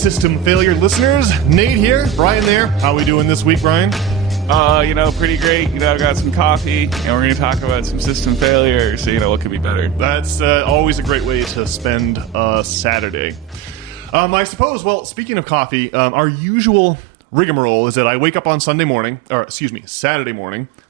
System Failure listeners. Nate here, Brian there. How we doing this week, Brian? Pretty great. I got some coffee, and we're going to talk about some system failure, so, what could be better? That's always a great way to spend a Saturday. I suppose, well, speaking of coffee, our usual rigmarole is that I wake up on Saturday morning,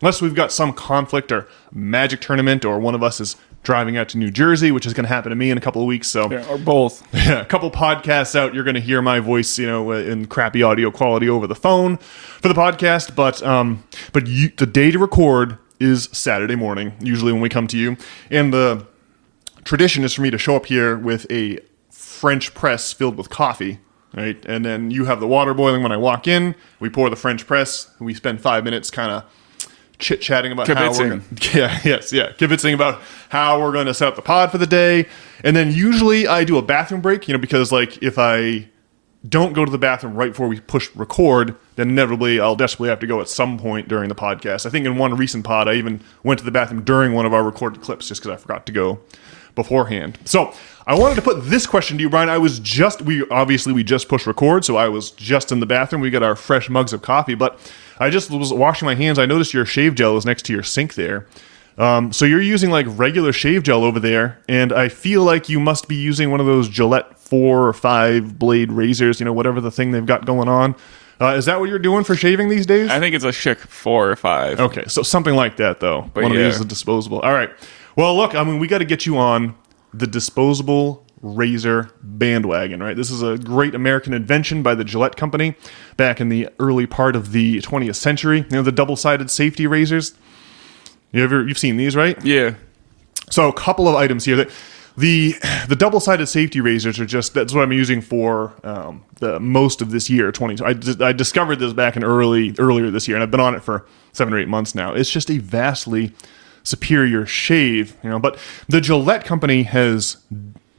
unless we've got some conflict or magic tournament, or one of us is driving out to New Jersey, which is going to happen to me in a couple of weeks. So, yeah, or both. Yeah, a couple podcasts out, you're going to hear my voice, in crappy audio quality over the phone for the podcast. But the day to record is Saturday morning, usually when we come to you. And the tradition is for me to show up here with a French press filled with coffee, right? And then you have the water boiling when I walk in. We pour the French press. And we spend 5 minutes kind of chit-chatting about kibitzing about how we're going to set up the pod for the day. And then usually I do a bathroom break, because if I don't go to the bathroom right before we push record, then inevitably I'll desperately have to go at some point during the podcast. I think in one recent pod I even went to the bathroom during one of our recorded clips just because I forgot to go beforehand. So I wanted to put this question to you, Brian. We just pushed record, so I was just in the bathroom. We got our fresh mugs of coffee, but I just was washing my hands. I noticed your shave gel is next to your sink there. So you're using regular shave gel over there, and I feel like you must be using one of those Gillette 4 or 5 blade razors, whatever the thing they've got going on. Is that what you're doing for shaving these days? I think it's a Schick 4 or 5. Okay, so something like that, though. But one of these is disposable. All right. Well, look, we got to get you on the disposable razor bandwagon, right? This is a great American invention by the Gillette company back in the early part of the 20th century. The double-sided safety razors. You've seen these, right? Yeah. So a couple of items here. The double-sided safety razors that's what I'm using for the most of this year, 2020. I discovered this back in earlier this year, and I've been on it for 7 or 8 months now. It's just a vastly superior shave, but the Gillette company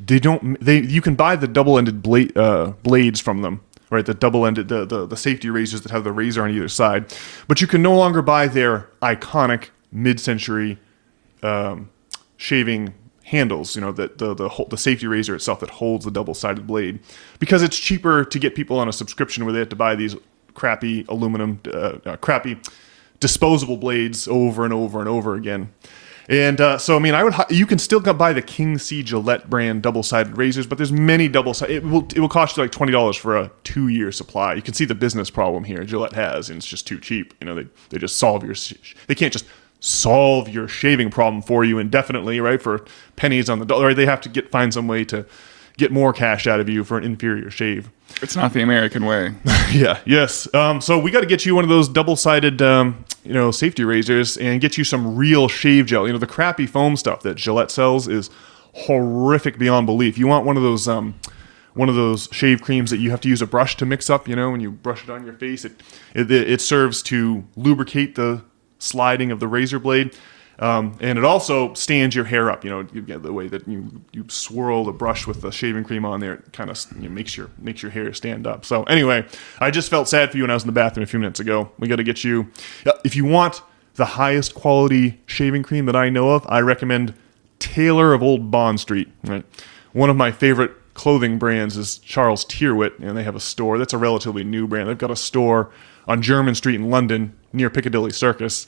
you can buy the double-ended blades from them, right? The double-ended, the safety razors that have the razor on either side, but you can no longer buy their iconic mid-century shaving handles, the safety razor itself that holds the double-sided blade, because it's cheaper to get people on a subscription where they have to buy these crappy crappy disposable blades over and over and over again. And you can still buy the King C Gillette brand double-sided razors, but there's many double-sided. It will cost you $20 for a 2-year supply. You can see the business problem here Gillette has, and it's just too cheap. They just they can't just solve your shaving problem for you indefinitely, right? For pennies on the dollar, right? They have to find some way to get more cash out of you for an inferior shave. It's not the American way. Yes. So we got to get you one of those double-sided, safety razors and get you some real shave gel. The crappy foam stuff that Gillette sells is horrific beyond belief. You want one of those shave creams that you have to use a brush to mix up. When you brush it on your face, it serves to lubricate the sliding of the razor blade. And it also stands your hair up. You get the way that you swirl the brush with the shaving cream on there. It kind of makes your hair stand up. So anyway, I just felt sad for you when I was in the bathroom a few minutes ago. We got to get you. If you want the highest quality shaving cream that I know of, I recommend Taylor of Old Bond Street. Right, one of my favorite clothing brands is Charles Tyrwhitt, and they have a store. That's a relatively new brand. They've got a store on Jermyn Street in London near Piccadilly Circus.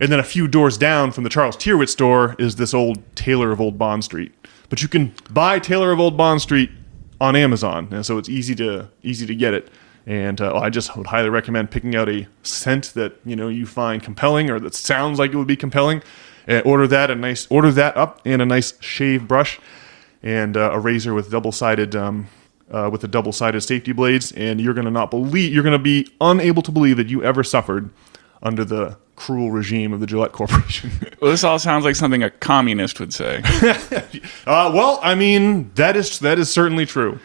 And then a few doors down from the Charles Tyrwhitt store is this old Taylor of Old Bond Street. But you can buy Taylor of Old Bond Street on Amazon, and so it's easy to get it. And I just would highly recommend picking out a scent that you find compelling or that sounds like it would be compelling. Order that up and a nice shave brush and a razor with double-sided with the double-sided safety blades, and you're going to be unable to believe that you ever suffered under the cruel regime of the Gillette Corporation. Well, this all sounds like something a communist would say. That is certainly true.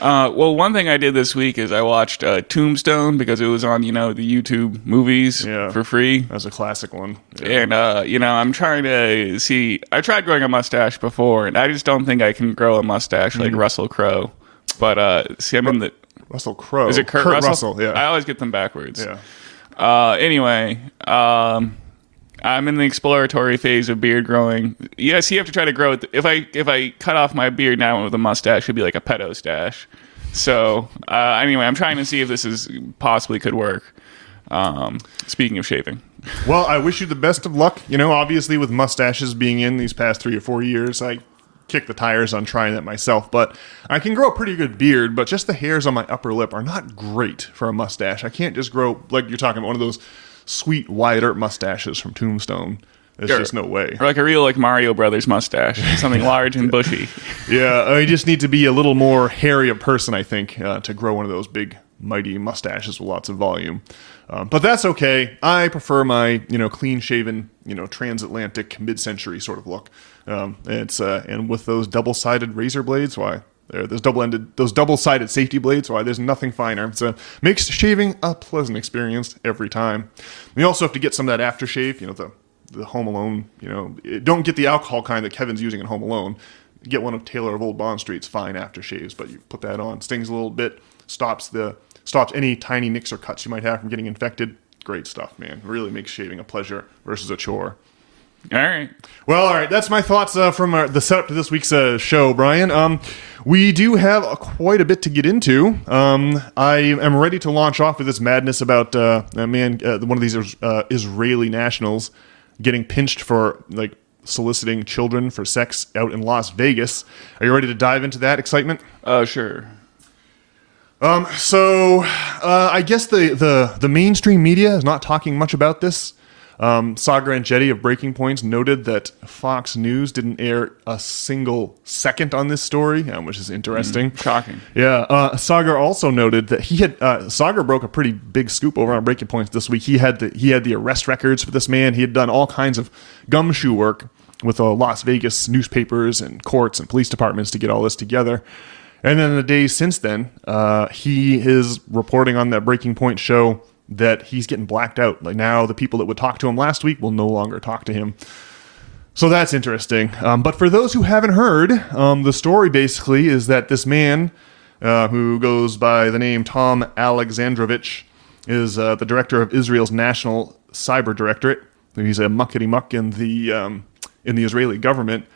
Well, one thing I did this week is I watched Tombstone because it was on, the YouTube movies for free. That's a classic one. Yeah. And, I'm trying to see. I tried growing a mustache before, and I just don't think I can grow a mustache like Russell Crowe. But, I'm in the... Russell Crowe. Is it Kurt Russell? Yeah. I always get them backwards. Yeah. Anyway, I'm in the exploratory phase of beard growing. Yes, you have to try to grow it. If I cut off my beard now with a mustache, it'd be like a pedo stash. So anyway, I'm trying to see if this is possibly could work. Speaking of shaving. Well, I wish you the best of luck. You know, obviously with mustaches being in these past 3 or 4 years, I kick the tires on trying that myself. But I can grow a pretty good beard, but just the hairs on my upper lip are not great for a mustache. I can't just grow, like you're talking about, one of those sweet Wyatt Earp mustaches from Tombstone. There's just no way. Or like a real like Mario Brothers mustache, something large and bushy. Yeah, I just need to be a little more hairy a person, I think, to grow one of those big, mighty mustaches with lots of volume. But that's okay. I prefer my, clean-shaven, transatlantic, mid-century sort of look. And with those double-sided razor blades, why? Those double-sided safety blades, why? There's nothing finer. It makes shaving a pleasant experience every time. You also have to get some of that aftershave, the Home Alone, don't get the alcohol kind that Kevin's using in Home Alone. Get one of Taylor of Old Bond Street's fine aftershaves, but you put that on, stings a little bit, stops any tiny nicks or cuts you might have from getting infected. Great stuff, man. Really makes shaving a pleasure versus a chore. All right. Well, all right. That's my thoughts from the setup to this week's show, Brian. We do have quite a bit to get into. I am ready to launch off with this madness about one of these Israeli nationals getting pinched for soliciting children for sex out in Las Vegas. Are you ready to dive into that excitement? Sure. So I guess the mainstream media is not talking much about this. Sagar and Jetty of Breaking Points noted that Fox News didn't air a single second on this story, which is interesting. Shocking. Yeah. Sagar also noted that Sagar broke a pretty big scoop over on Breaking Points this week. He had the arrest records for this man. He had done all kinds of gumshoe work with Las Vegas newspapers and courts and police departments to get all this together. And then in the days since then, he is reporting on that Breaking Point show that he's getting blacked out. Like now, the people that would talk to him last week will no longer talk to him. So that's interesting. But for those who haven't heard, the story basically is that this man, who goes by the name Tom Alexandrovich, is the director of Israel's National Cyber Directorate. He's a muckety-muck in the Israeli government.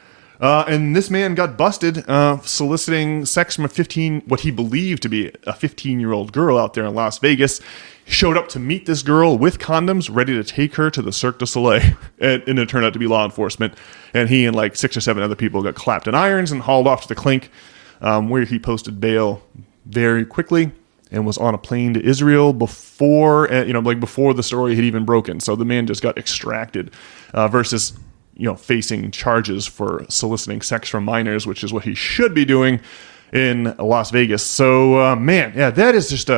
And this man got busted soliciting sex from what he believed to be a 15-year-old girl out there in Las Vegas. Showed up to meet this girl with condoms, ready to take her to the Cirque du Soleil. And it turned out to be law enforcement. And he and 6 or 7 other people got clapped in irons and hauled off to the clink, where he posted bail very quickly and was on a plane to Israel before the story had even broken. So the man just got extracted versus facing charges for soliciting sex from minors, which is what he should be doing in Las Vegas. So, that is just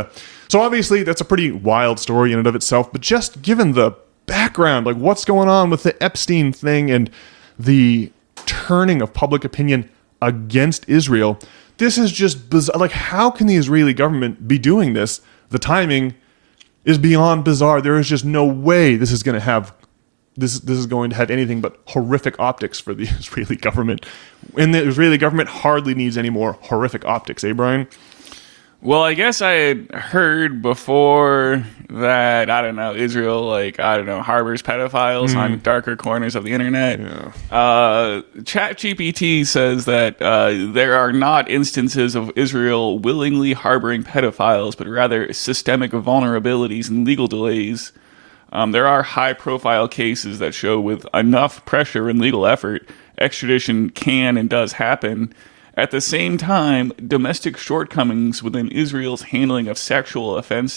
so obviously that's a pretty wild story in and of itself, but just given the background, what's going on with the Epstein thing and the turning of public opinion against Israel, this is just bizarre. How can the Israeli government be doing this? The timing is beyond bizarre. There is just no way this is going to have anything but horrific optics for the Israeli government. And the Israeli government hardly needs any more horrific optics, eh, Brian? Well, I guess I had heard before that, Israel, harbors pedophiles on darker corners of the internet. Yeah. ChatGPT says that there are not instances of Israel willingly harboring pedophiles, but rather systemic vulnerabilities and legal delays. There are high-profile cases that show with enough pressure and legal effort, extradition can and does happen. At the same time, domestic shortcomings within Israel's handling of sexual offense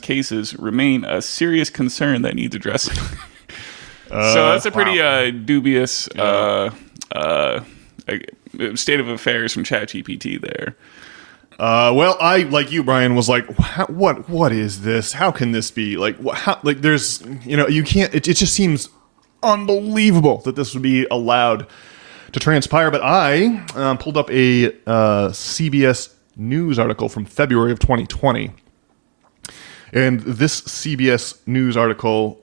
cases remain a serious concern that needs addressing. So that's a pretty dubious state of affairs from ChatGPT there. Well, I, like you, Brian, was like, what is this? How can this be? There's, you can't, it just seems unbelievable that this would be allowed to transpire. But I pulled up a CBS News article from February of 2020. And this CBS News article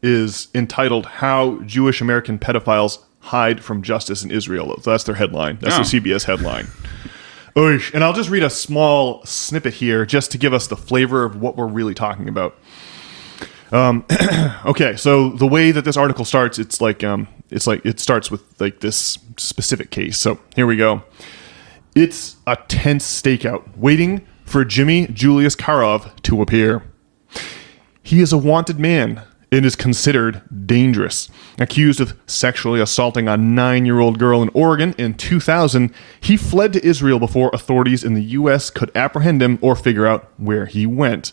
is entitled, How Jewish American Pedophiles Hide from Justice in Israel. So that's their headline. That's the CBS headline. And I'll just read a small snippet here just to give us the flavor of what we're really talking about. Okay, so the way that this article starts, it starts with this specific case. So here we go. It's a tense stakeout, waiting for Jimmy Julius Karov to appear. He is a wanted man and is considered dangerous. Accused of sexually assaulting a 9-year-old girl in Oregon in 2000, he fled to Israel before authorities in the U.S. could apprehend him or figure out where he went.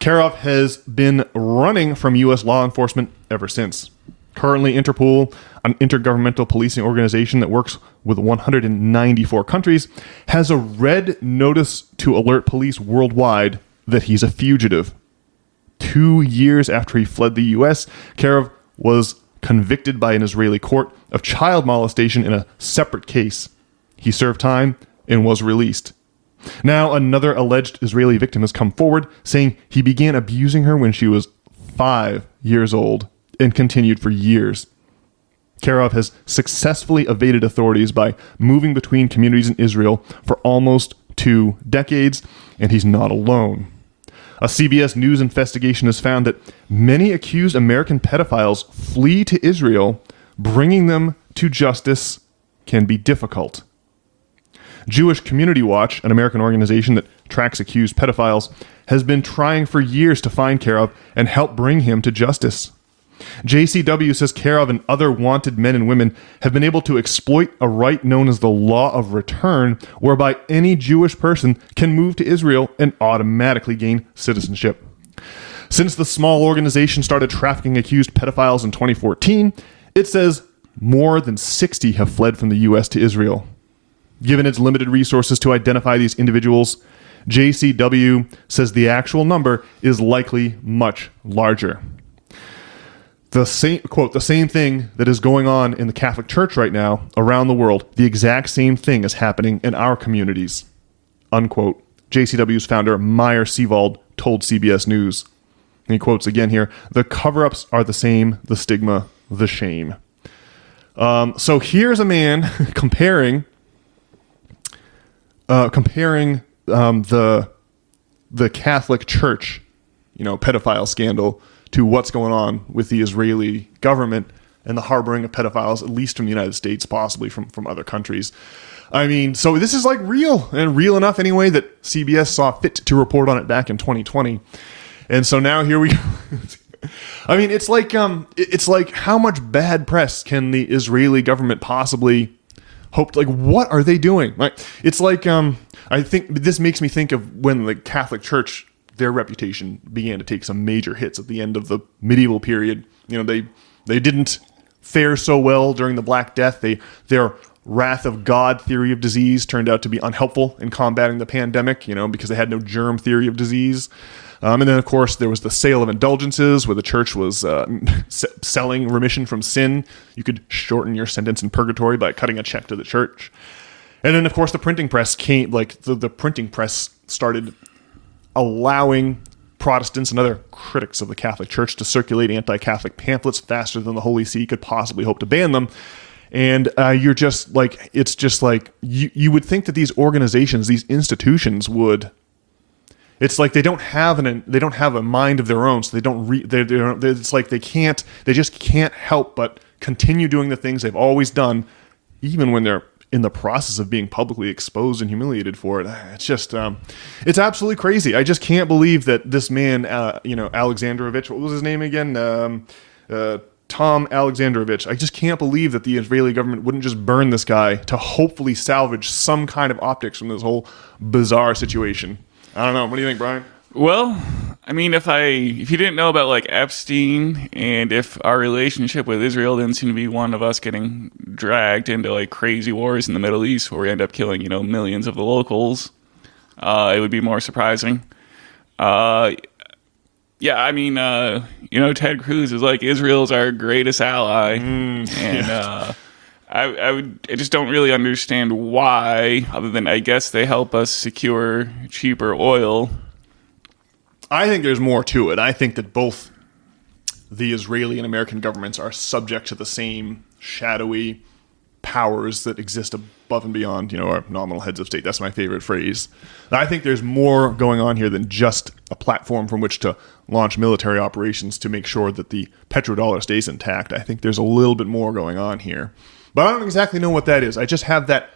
Karov has been running from U.S. law enforcement ever since. Currently, Interpol, an intergovernmental policing organization that works with 194 countries, has a red notice to alert police worldwide that he's a fugitive. 2 years after he fled the U.S., Karov was convicted by an Israeli court of child molestation in a separate case. He served time and was released. Now, another alleged Israeli victim has come forward, saying he began abusing her when she was 5 years old and continued for years. Karov has successfully evaded authorities by moving between communities in Israel for almost 2 decades, and he's not alone. A CBS News investigation has found that many accused American pedophiles flee to Israel. Bringing them to justice can be difficult. Jewish Community Watch, an American organization that tracks accused pedophiles, has been trying for years to find Karov and help bring him to justice. JCW says Karov and other wanted men and women have been able to exploit a right known as the law of return, whereby any Jewish person can move to Israel and automatically gain citizenship. Since the small organization started trafficking accused pedophiles in 2014, it says more than 60 have fled from the U.S. to Israel. Given its limited resources to identify these individuals, JCW says the actual number is likely much larger. The same, quote, the same thing that is going on in the Catholic Church right now around the world, the exact same thing is happening in our communities, unquote. JCW's founder, Meyer Seewald, told CBS News. And he quotes again here, the cover-ups are the same, the stigma, the shame. So here's a man comparing the Catholic Church, pedophile scandal to what's going on with the Israeli government and the harboring of pedophiles, at least from the United States, possibly from other countries. I mean, so this is like real, and real enough anyway that CBS saw fit to report on it back in 2020. And so now here we go. I mean, it's like how much bad press can the Israeli government possibly hope? Like, what are they doing? Like, it's like I think this makes me think of when the Catholic Church, their reputation began to take some major hits at the end of the medieval period. They didn't fare so well during the Black Death. Their wrath of God theory of disease turned out to be unhelpful in combating the pandemic, because they had no germ theory of disease. And then, of course, there was the sale of indulgences, where the church was selling remission from sin. You could shorten your sentence in purgatory by cutting a check to the church. And then, of course, the printing press came. The printing press started allowing Protestants and other critics of the Catholic Church to circulate anti-Catholic pamphlets faster than the Holy See could possibly hope to ban them. And you're just like, it's just like, you would think that these organizations, these institutions would, it's like they don't have a mind of their own, so it's like they just can't help but continue doing the things they've always done, even when they're in the process of being publicly exposed and humiliated for it. It's just, it's absolutely crazy. I just can't believe that this man, Alexandrovich, what was his name again? Tom Alexandrovich. I just can't believe that the Israeli government wouldn't just burn this guy to hopefully salvage some kind of optics from this whole bizarre situation. I don't know. What do you think, Brian? Well, I mean, if you didn't know about like Epstein, and if our relationship with Israel didn't seem to be one of us getting dragged into like crazy wars in the Middle East where we end up killing, millions of the locals, it would be more surprising. Yeah, I mean, Ted Cruz is like, Israel's our greatest ally, and I just don't really understand why, other than I guess they help us secure cheaper oil. I think there's more to it. I think that both the Israeli and American governments are subject to the same shadowy powers that exist above and beyond, our nominal heads of state. That's my favorite phrase. I think there's more going on here than just a platform from which to launch military operations to make sure that the petrodollar stays intact. I think there's a little bit more going on here. But I don't exactly know what that is. I just have that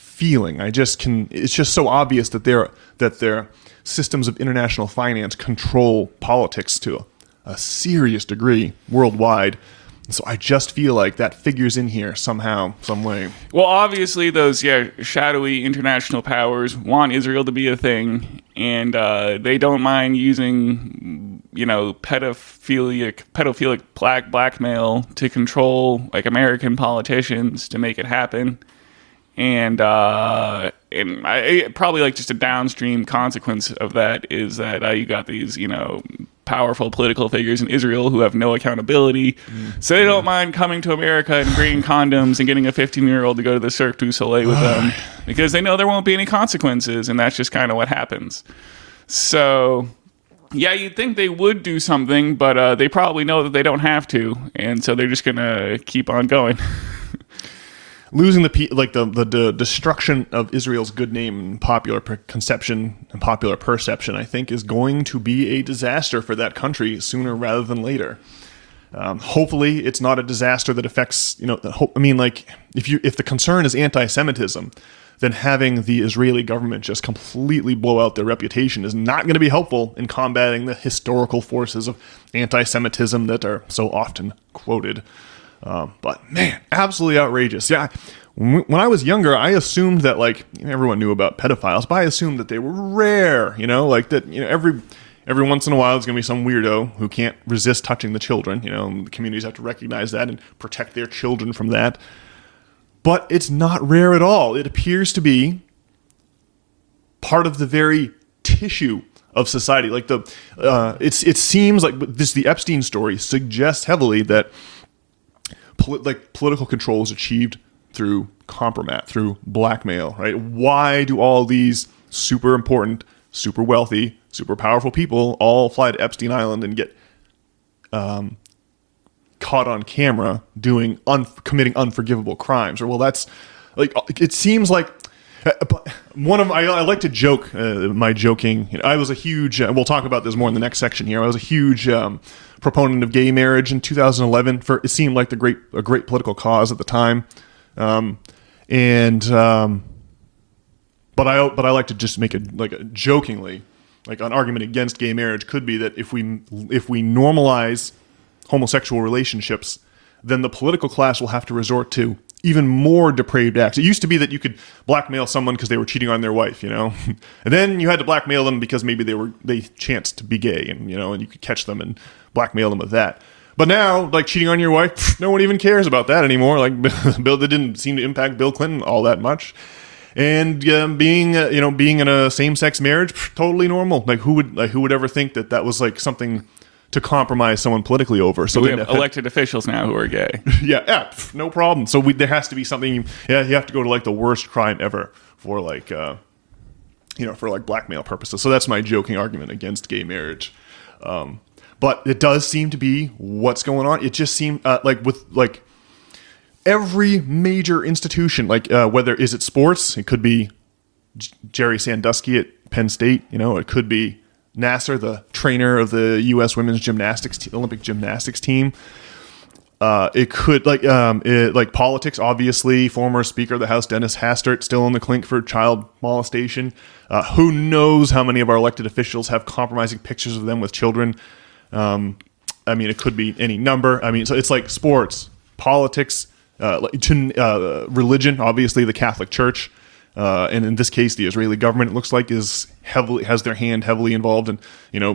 feeling. It's just so obvious that their systems of international finance control politics to a serious degree worldwide. So I just feel like that figures in here somehow, some way. Well, obviously, those shadowy international powers want Israel to be a thing, and they don't mind using, pedophilic blackmail to control like American politicians to make it happen. And probably like just a downstream consequence of that is that you got these, powerful political figures in Israel who have no accountability. So they don't mind coming to America and bringing condoms and getting a 15-year-old to go to the Cirque du Soleil with them because they know there won't be any consequences. And that's just kind of what happens. So, yeah, you'd think they would do something, but they probably know that they don't have to. And so they're just going to keep on going. Losing the destruction of Israel's good name and popular conception and popular perception, I think, is going to be a disaster for that country sooner rather than later. Hopefully, it's not a disaster that affects, if the concern is anti-Semitism, then having the Israeli government just completely blow out their reputation is not going to be helpful in combating the historical forces of anti-Semitism that are so often quoted. But man, absolutely outrageous. Yeah. When I was younger, I assumed that everyone knew about pedophiles, but I assumed that they were rare, every once in a while there's going to be some weirdo who can't resist touching the children, and the communities have to recognize that and protect their children from that. But it's not rare at all. It appears to be part of the very tissue of society. It seems like the Epstein story suggests heavily that political control is achieved through compromise, through blackmail, right? Why do all these super important, super wealthy, super powerful people all fly to Epstein Island and get caught on camera committing unforgivable crimes? Or that's it seems like I like to joke. My joking. I was a huge. We'll talk about this more in the next section here. I was a huge proponent of gay marriage in 2011. It seemed like a great political cause at the time, but I like to just make it jokingly, an argument against gay marriage could be that if we normalize homosexual relationships, then the political class will have to resort to even more depraved acts. It used to be that you could blackmail someone because they were cheating on their wife, and then you had to blackmail them because maybe they chanced to be gay, and you could catch them and blackmail them with that. But now, cheating on your wife, no one even cares about that anymore. Bill, that didn't seem to impact Bill Clinton all that much. And being in a same-sex marriage, totally normal. Who would ever think that was something to compromise someone politically over? So we have elected officials now who are gay. Yeah, no problem. So there has to be something. Yeah, you have to go to the worst crime ever for blackmail purposes. So that's my joking argument against gay marriage. But it does seem to be what's going on. It just seemed with every major institution, whether is it sports, it could be Jerry Sandusky at Penn State. It could be Nasser, the trainer of the U.S. women's Olympic gymnastics team. It could politics. Obviously, former Speaker of the House Dennis Hastert still in the clink for child molestation. Who knows how many of our elected officials have compromising pictures of them with children? It could be any number. So it's sports, politics, religion. Obviously, the Catholic Church. And in this case, the Israeli government, it looks like, has their hand heavily involved in,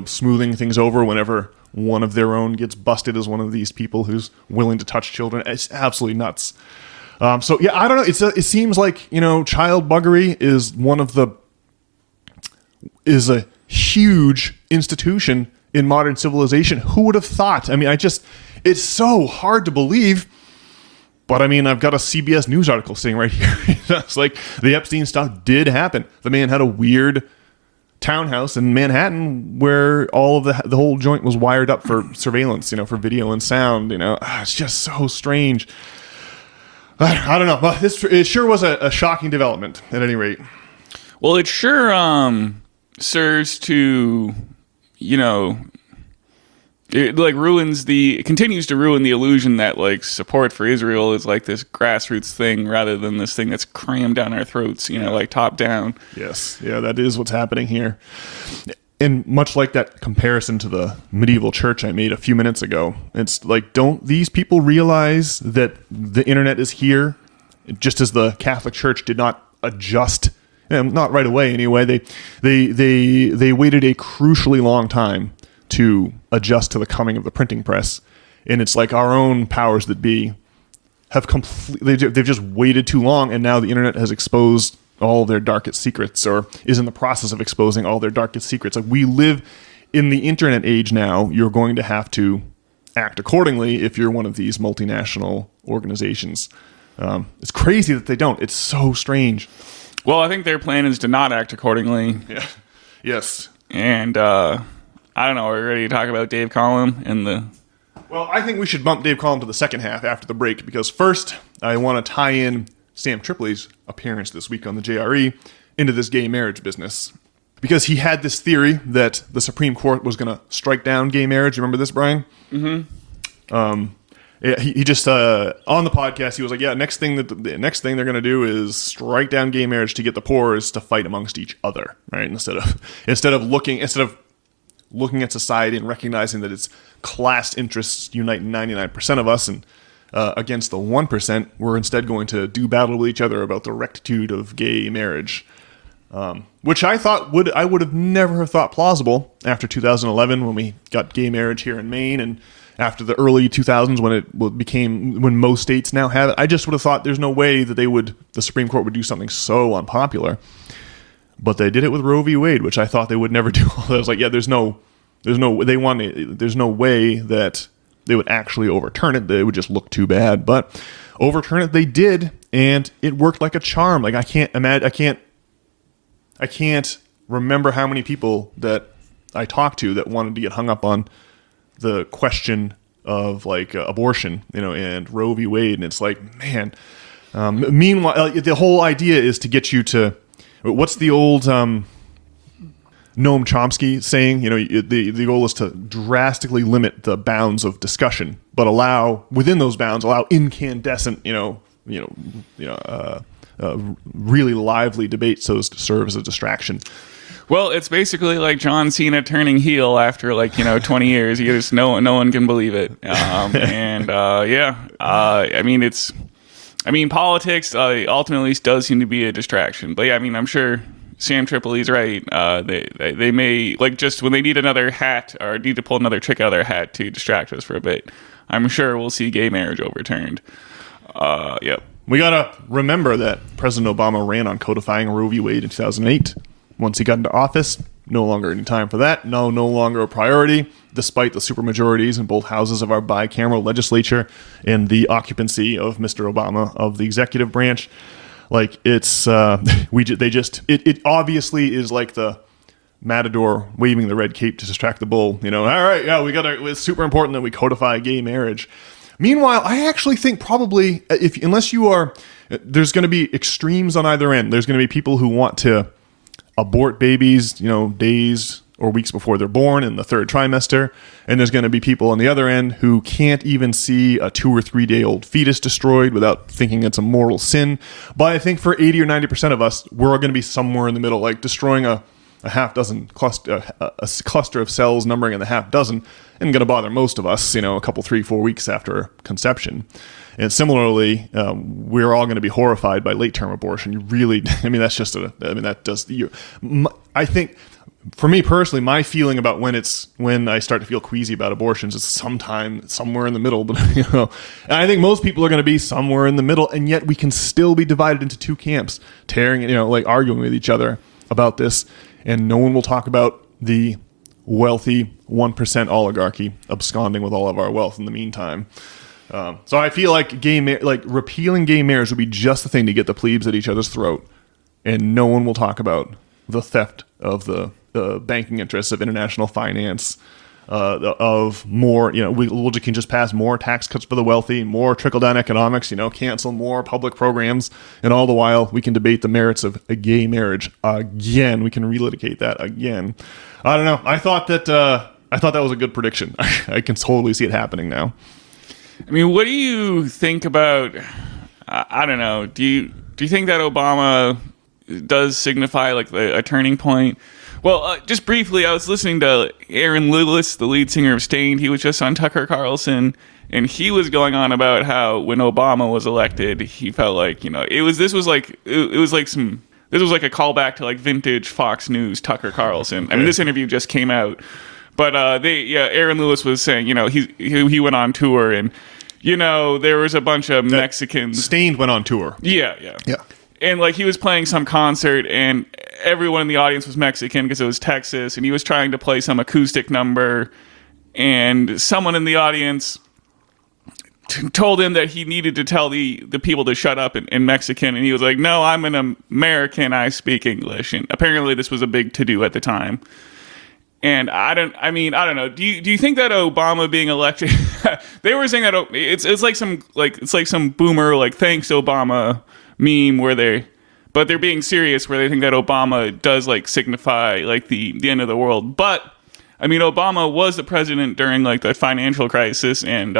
smoothing things over whenever one of their own gets busted as one of these people who's willing to touch children. It's absolutely nuts. I don't know. It seems like, child buggery is a huge institution in modern civilization. Who would have thought? It's so hard to believe. But I've got a CBS News article sitting right here. It's the Epstein stuff did happen. The man had a weird townhouse in Manhattan where all of the whole joint was wired up for surveillance, for video and sound. It's just so strange. I don't know. But it sure was a shocking development at any rate. Well, it sure serves to, It continues to ruin the illusion that like support for Israel is like this grassroots thing rather than this thing that's crammed down our throats, like top down. Yes. Yeah, that is what's happening here. And much like that comparison to the medieval church I made a few minutes ago, it's like, don't these people realize that the internet is here just as the Catholic Church did not adjust, not right away anyway. They waited a crucially long time to adjust to the coming of the printing press. And it's like our own powers that be have they've just waited too long, and now the internet has exposed all their darkest secrets, or is in the process of exposing all their darkest secrets. Like, we live in the internet age now. You're going to have to act accordingly if you're one of these multinational organizations. It's crazy that they don't. It's so strange. Well, I think their plan is to not act accordingly. Yeah. Yes. And I don't know. Are we ready to talk about Dave Collum and the... Well, I think we should bump Dave Collum to the second half after the break, because first I want to tie in Sam Tripoli's appearance this week on the JRE into this gay marriage business. Because he had this theory that the Supreme Court was going to strike down gay marriage. You remember this, Brian? Mm-hmm. He just on the podcast he was like, yeah, the next thing they're going to do is strike down gay marriage to get the poor is to fight amongst each other, right? Instead of looking at society and recognizing that its class interests unite 99% of us, and against the 1%, we're instead going to do battle with each other about the rectitude of gay marriage. Which I would have never have thought plausible after 2011 when we got gay marriage here in Maine, and after the early 2000s when most states now have it. I just would have thought there's no way that the Supreme Court would do something so unpopular. But they did it with Roe v. Wade, which I thought they would never do. I was like, yeah, there's no way that they would actually overturn it. They would just look too bad. But overturn it they did, and it worked like a charm. Like, I can't remember how many people that I talked to that wanted to get hung up on the question of like abortion, and Roe v. Wade. And it's like, man. Meanwhile, the whole idea is to get you to, what's the old Noam Chomsky saying? The goal is to drastically limit the bounds of discussion, but within those bounds allow incandescent, really lively debate so as to serve as a distraction. Well, it's basically like John Cena turning heel after 20 years. You just no one can believe it. Politics ultimately does seem to be a distraction. But yeah, I'm sure Sam Tripoli's right. They may, just when they need another hat or need to pull another trick out of their hat to distract us for a bit, I'm sure we'll see gay marriage overturned. Yep. We gotta remember that President Obama ran on codifying Roe v. Wade in 2008. Once he got into office, no longer any time for that. No longer a priority, despite the supermajorities in both houses of our bicameral legislature and the occupancy of Mr. Obama of the executive branch. Like, it's it obviously is like the matador waving the red cape to distract the bull. All right, yeah, it's super important that we codify gay marriage. Meanwhile, I actually think probably there's going to be extremes on either end. There's going to be people who want to abort babies, days or weeks before they're born in the third trimester. And there's going to be people on the other end who can't even see a 2 or 3 day old fetus destroyed without thinking it's a mortal sin. But I think for 80 or 90% of us, we're going to be somewhere in the middle, like destroying a half dozen cluster of cells numbering in the half dozen isn't going to bother most of us, a couple, 3-4 weeks after conception. And similarly, we're all going to be horrified by late-term abortion. You really, I think, for me personally, my feeling about when I start to feel queasy about abortions is sometime somewhere in the middle. But and I think most people are going to be somewhere in the middle, and yet we can still be divided into two camps, arguing with each other about this, and no one will talk about the wealthy 1% oligarchy absconding with all of our wealth in the meantime. So I feel like repealing gay marriage would be just the thing to get the plebes at each other's throat, and no one will talk about the theft of the banking interests of international finance, of more, we can just pass more tax cuts for the wealthy, more trickle-down economics, cancel more public programs, and all the while we can debate the merits of a gay marriage again. We can relitigate that again. I don't know. I thought I thought that was a good prediction. I can totally see it happening now. I mean, what do you think about? I don't know. Do you think that Obama does signify like a turning point? Well, just briefly, I was listening to Aaron Lewis, the lead singer of Stained. He was just on Tucker Carlson, and he was going on about how when Obama was elected, he felt like this was like a callback to like vintage Fox News Tucker Carlson. I mean, this interview just came out, but Aaron Lewis was saying he went on tour and there was a bunch of Mexicans. Stained went on tour. Yeah. And like he was playing some concert and everyone in the audience was Mexican because it was Texas, and he was trying to play some acoustic number, and someone in the audience told him that he needed to tell the people to shut up in Mexican, and he was like, "No, I'm an American, I speak English." And apparently this was a big to-do at the time. And I don't know. Do you think that Obama being elected they were saying that it's like some boomer like thanks Obama meme but they're being serious where they think that Obama does like signify like the end of the world. But I mean, Obama was the president during like the financial crisis, and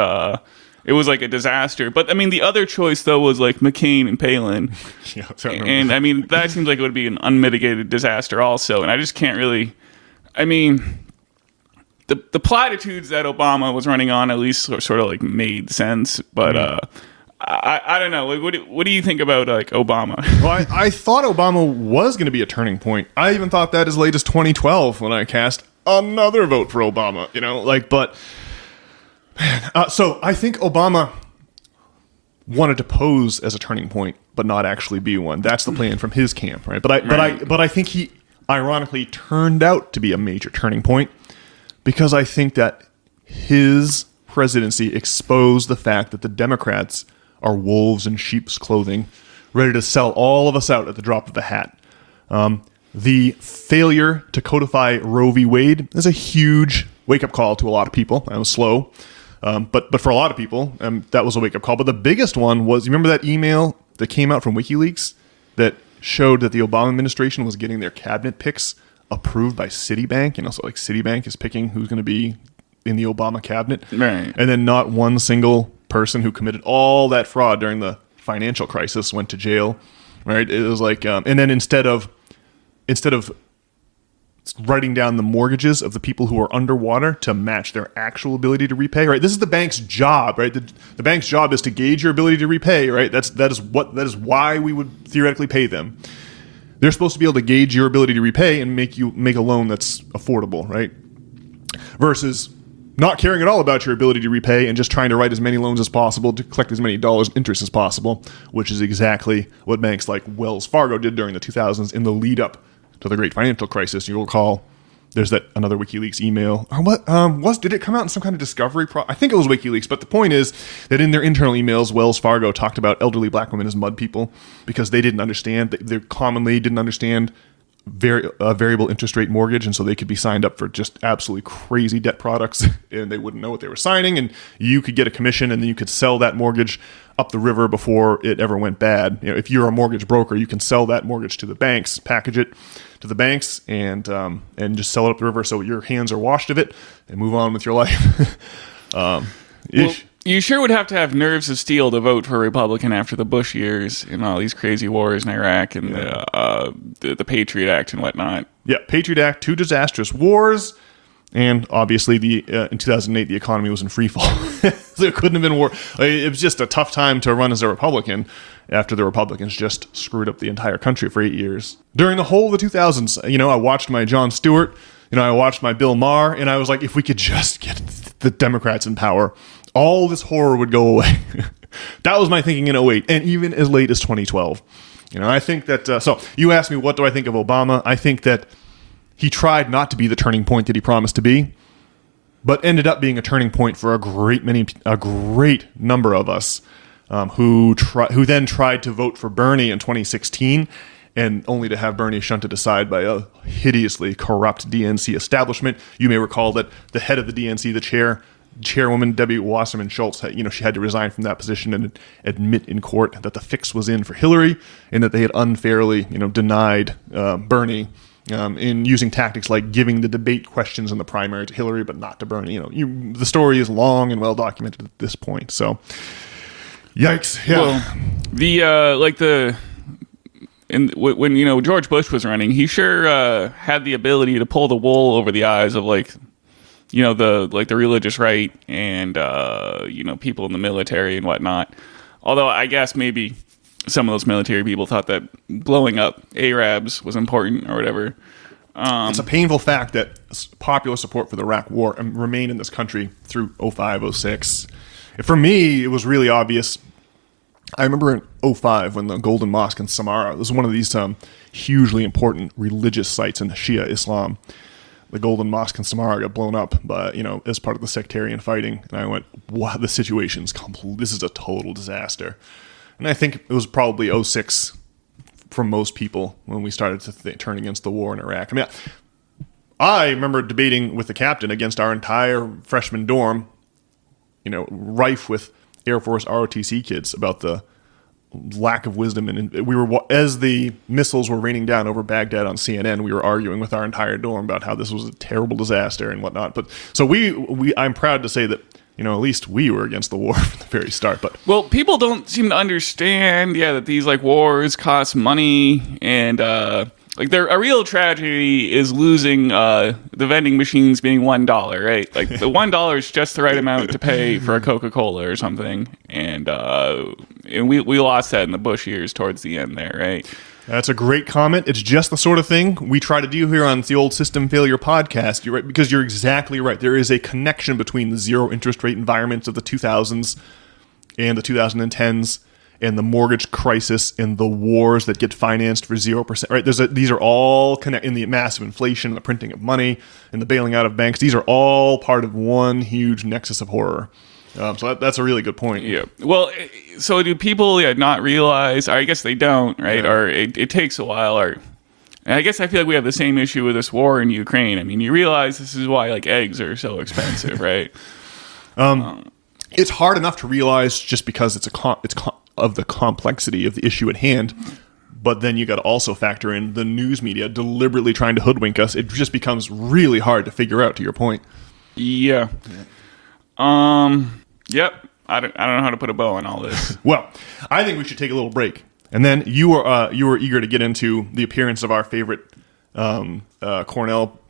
it was like a disaster. But I mean, the other choice though was like McCain and Palin. Yeah, and I mean, that seems like it would be an unmitigated disaster also. And I just can't really. I mean, the platitudes that Obama was running on at least sort of like made sense, but I don't know. What do you think about like Obama? Well, I thought Obama was going to be a turning point. I even thought that as late as 2012 when I cast another vote for Obama. So I think Obama wanted to pose as a turning point, but not actually be one. That's the plan from his camp, right? But I think he ironically turned out to be a major turning point because I think that his presidency exposed the fact that the Democrats are wolves in sheep's clothing, ready to sell all of us out at the drop of a hat. The failure to codify Roe v. Wade is a huge wake-up call to a lot of people. I was slow, but for a lot of people, that was a wake-up call. But the biggest one was, you remember that email that came out from WikiLeaks that showed that the Obama administration was getting their cabinet picks approved by Citibank. So like Citibank is picking who's going to be in the Obama cabinet. Right. And then not one single person who committed all that fraud during the financial crisis went to jail. Right. It was like, and then instead of writing down the mortgages of the people who are underwater to match their actual ability to repay, right? This is the bank's job, right? The bank's job is to gauge your ability to repay, right? That is why we would theoretically pay them. They're supposed to be able to gauge your ability to repay and make a loan that's affordable, right? Versus not caring at all about your ability to repay and just trying to write as many loans as possible to collect as many dollars in interest as possible, which is exactly what banks like Wells Fargo did during the 2000s in the lead up to the great financial crisis. You'll recall there's that another WikiLeaks email. Or what did it come out in some kind of discovery? I think it was WikiLeaks, but the point is that in their internal emails, Wells Fargo talked about elderly black women as mud people because they didn't understand. They commonly didn't understand variable interest rate mortgage, and so they could be signed up for just absolutely crazy debt products, and they wouldn't know what they were signing. And you could get a commission, and then you could sell that mortgage up the river before it ever went bad. If you're a mortgage broker, you can sell that mortgage to the banks, package it to the banks, and just sell it up the river so your hands are washed of it and move on with your life. You sure would have to have nerves of steel to vote for a Republican after the Bush years and all these crazy wars in Iraq and the Patriot Act and whatnot. Yeah, Patriot Act, 2 disastrous wars, and obviously in 2008 the economy was in free fall. So it couldn't have been war. It was just a tough time to run as a Republican after the Republicans just screwed up the entire country for 8 years. During the whole of the 2000s, I watched my Jon Stewart, I watched my Bill Maher, and I was like, if we could just get the Democrats in power, all this horror would go away. That was my thinking in 2008, and even as late as 2012. I think that, so you asked me, what do I think of Obama? I think that he tried not to be the turning point that he promised to be, but ended up being a turning point for a great number of us who then tried to vote for Bernie in 2016, and only to have Bernie shunted aside by a hideously corrupt DNC establishment. You may recall that the head of the DNC, the chairwoman Debbie Wasserman Schultz, she had to resign from that position and admit in court that the fix was in for Hillary and that they had unfairly, denied Bernie in using tactics like giving the debate questions in the primary to Hillary, but not to Bernie. The story is long and well documented at this point. So, yikes! Yeah. Well, when George Bush was running, he sure had the ability to pull the wool over the eyes of the religious right and people in the military and whatnot. Although I guess maybe some of those military people thought that blowing up Arabs was important or whatever. It's a painful fact that popular support for the Iraq War remained in this country through 05, 06. For me, it was really obvious. I remember in 05 when the Golden Mosque in Samarra was one of these hugely important religious sites in Shia Islam. The Golden Mosque in Samarra got blown up by, as part of the sectarian fighting. And I went, wow, the situation's complete. This is a total disaster. And I think it was probably 06 for most people when we started to turn against the war in Iraq. I remember debating with the captain against our entire freshman dorm, rife with Air Force ROTC kids about the lack of wisdom. And we were, as the missiles were raining down over Baghdad on CNN, we were arguing with our entire dorm about how this was a terrible disaster and whatnot. But so I'm proud to say that, at least we were against the war from the very start. But people don't seem to understand, that these wars cost money, and a real tragedy is losing the vending machines being $1, right? Like the $1 is just the right amount to pay for a Coca-Cola or something, and we lost that in the Bush years towards the end there, right? That's a great comment. It's just the sort of thing we try to do here on the old System Failure podcast. You're right, because you're exactly right. There is a connection between the zero interest rate environments of the 2000s and the 2010s and the mortgage crisis and the wars that get financed for 0%. Right? These are all in the massive inflation, the printing of money, and the bailing out of banks. These are all part of one huge nexus of horror. So that's a really good point. Yeah. Well, so do people not realize? I guess they don't, right? Yeah. Or it takes a while. And I guess I feel like we have the same issue with this war in Ukraine. I mean, you realize this is why eggs are so expensive, right? It's hard enough to realize just because it's of the complexity of the issue at hand. But then you got to also factor in the news media deliberately trying to hoodwink us. It just becomes really hard to figure out. To your point. Yeah. Yep. I don't know how to put a bow on all this. Well, I think we should take a little break, and then you were eager to get into the appearance of our favorite Cornell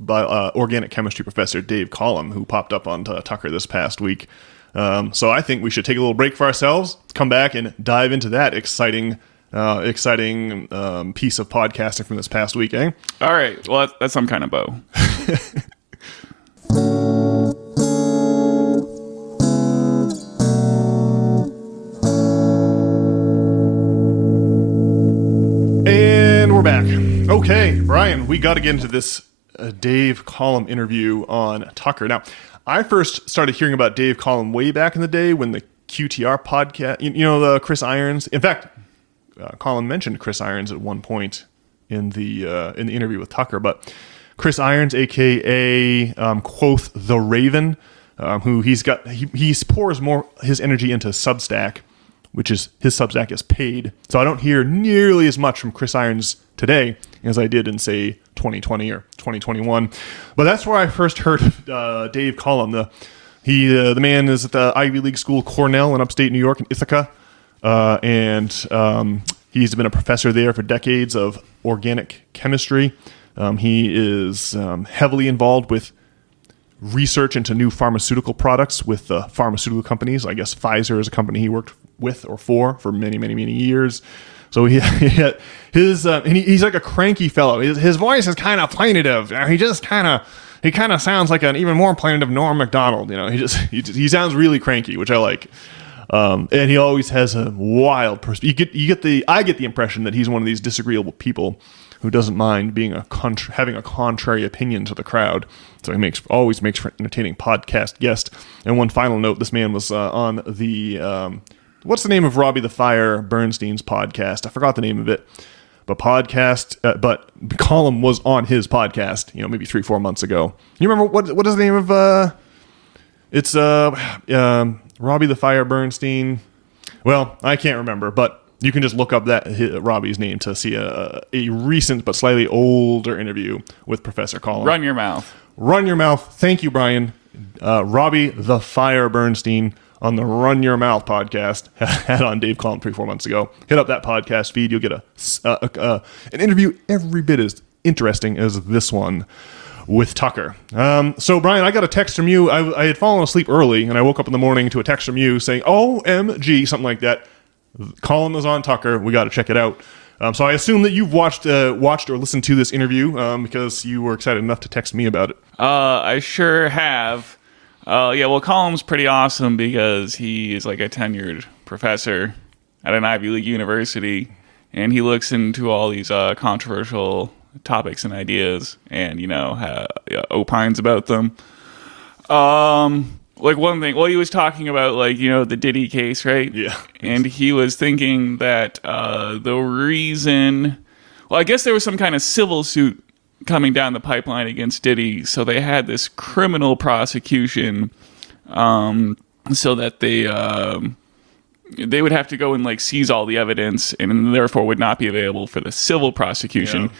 organic chemistry professor Dave Collum, who popped up on Tucker this past week. So I think we should take a little break for ourselves, come back, and dive into that exciting piece of podcasting from this past week. Eh? All right. Well, that's some kind of bow. Back. Okay, Brian, we got to get into this Dave Collum interview on Tucker. Now, I first started hearing about Dave Collum way back in the day when the QTR podcast, the Chris Irons. In fact, Collum mentioned Chris Irons at one point in the interview with Tucker, but Chris Irons, aka Quoth the Raven, who he pours more his energy into Substack, which is his Substack is paid. So I don't hear nearly as much from Chris Irons today as I did in, say, 2020 or 2021. But that's where I first heard of Dave Collum. The man is at the Ivy League school Cornell in upstate New York in Ithaca. And he's been a professor there for decades of organic chemistry. He is heavily involved with research into new pharmaceutical products with pharmaceutical companies. I guess Pfizer is a company he worked with or for many, many, many years. So he's like a cranky fellow. His voice is kind of plaintive. He kind of sounds like an even more plaintive Norm Macdonald. He sounds really cranky, which I like. And he always has a wild perspective. I get the impression that he's one of these disagreeable people who doesn't mind being having a contrary opinion to the crowd. So he always makes for an entertaining podcast guest. And one final note: this man was on the. What's the name of Robbie the Fire Bernstein's podcast? I forgot the name of it. But Collum was on his podcast, maybe 3-4 months ago. You remember what is the name of it's Robbie the Fire Bernstein? Well, I can't remember, but You can just look up Robbie's name to see a recent but slightly older interview with Professor Collins. Run your mouth. Run your mouth. Thank you, Brian. Robbie the Fire Bernstein on the Run Your Mouth podcast had on Dave Collins 3-4 months ago. Hit up that podcast feed. You'll get an interview every bit as interesting as this one with Tucker. So, Brian, I got a text from you. I had fallen asleep early, and I woke up in the morning to a text from you saying, OMG, something like that. Colin is on Tucker. We got to check it out. So I assume that you've watched or listened to this interview because you were excited enough to text me about it. I sure have. Well, Colin's pretty awesome because he is like a tenured professor at an Ivy League university, and he looks into all these controversial topics and ideas and, opines about them. Like one thing, he was talking about the Diddy case, right? Yeah. And he was thinking that the reason, I guess there was some kind of civil suit coming down the pipeline against Diddy, so they had this criminal prosecution, so that they would have to go and seize all the evidence, and therefore would not be available for the civil prosecution. Yeah.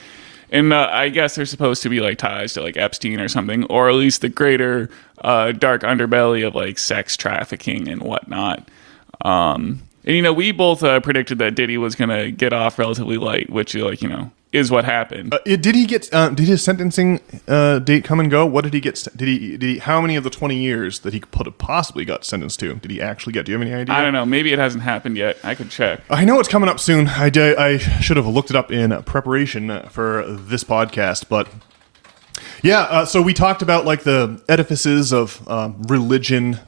And I guess they're supposed to be ties to Epstein or something, or at least the greater dark underbelly of sex trafficking and whatnot. And we both predicted that Diddy was gonna get off relatively light, which is what happened. Did he get? Did his sentencing date come and go? What did he get? Did he? How many of the 20 years that he could have possibly got sentenced to did he actually get? Do you have any idea? I don't know. Maybe it hasn't happened yet. I could check. I know it's coming up soon. I should have looked it up in preparation for this podcast, but yeah. So we talked about the edifices of religion,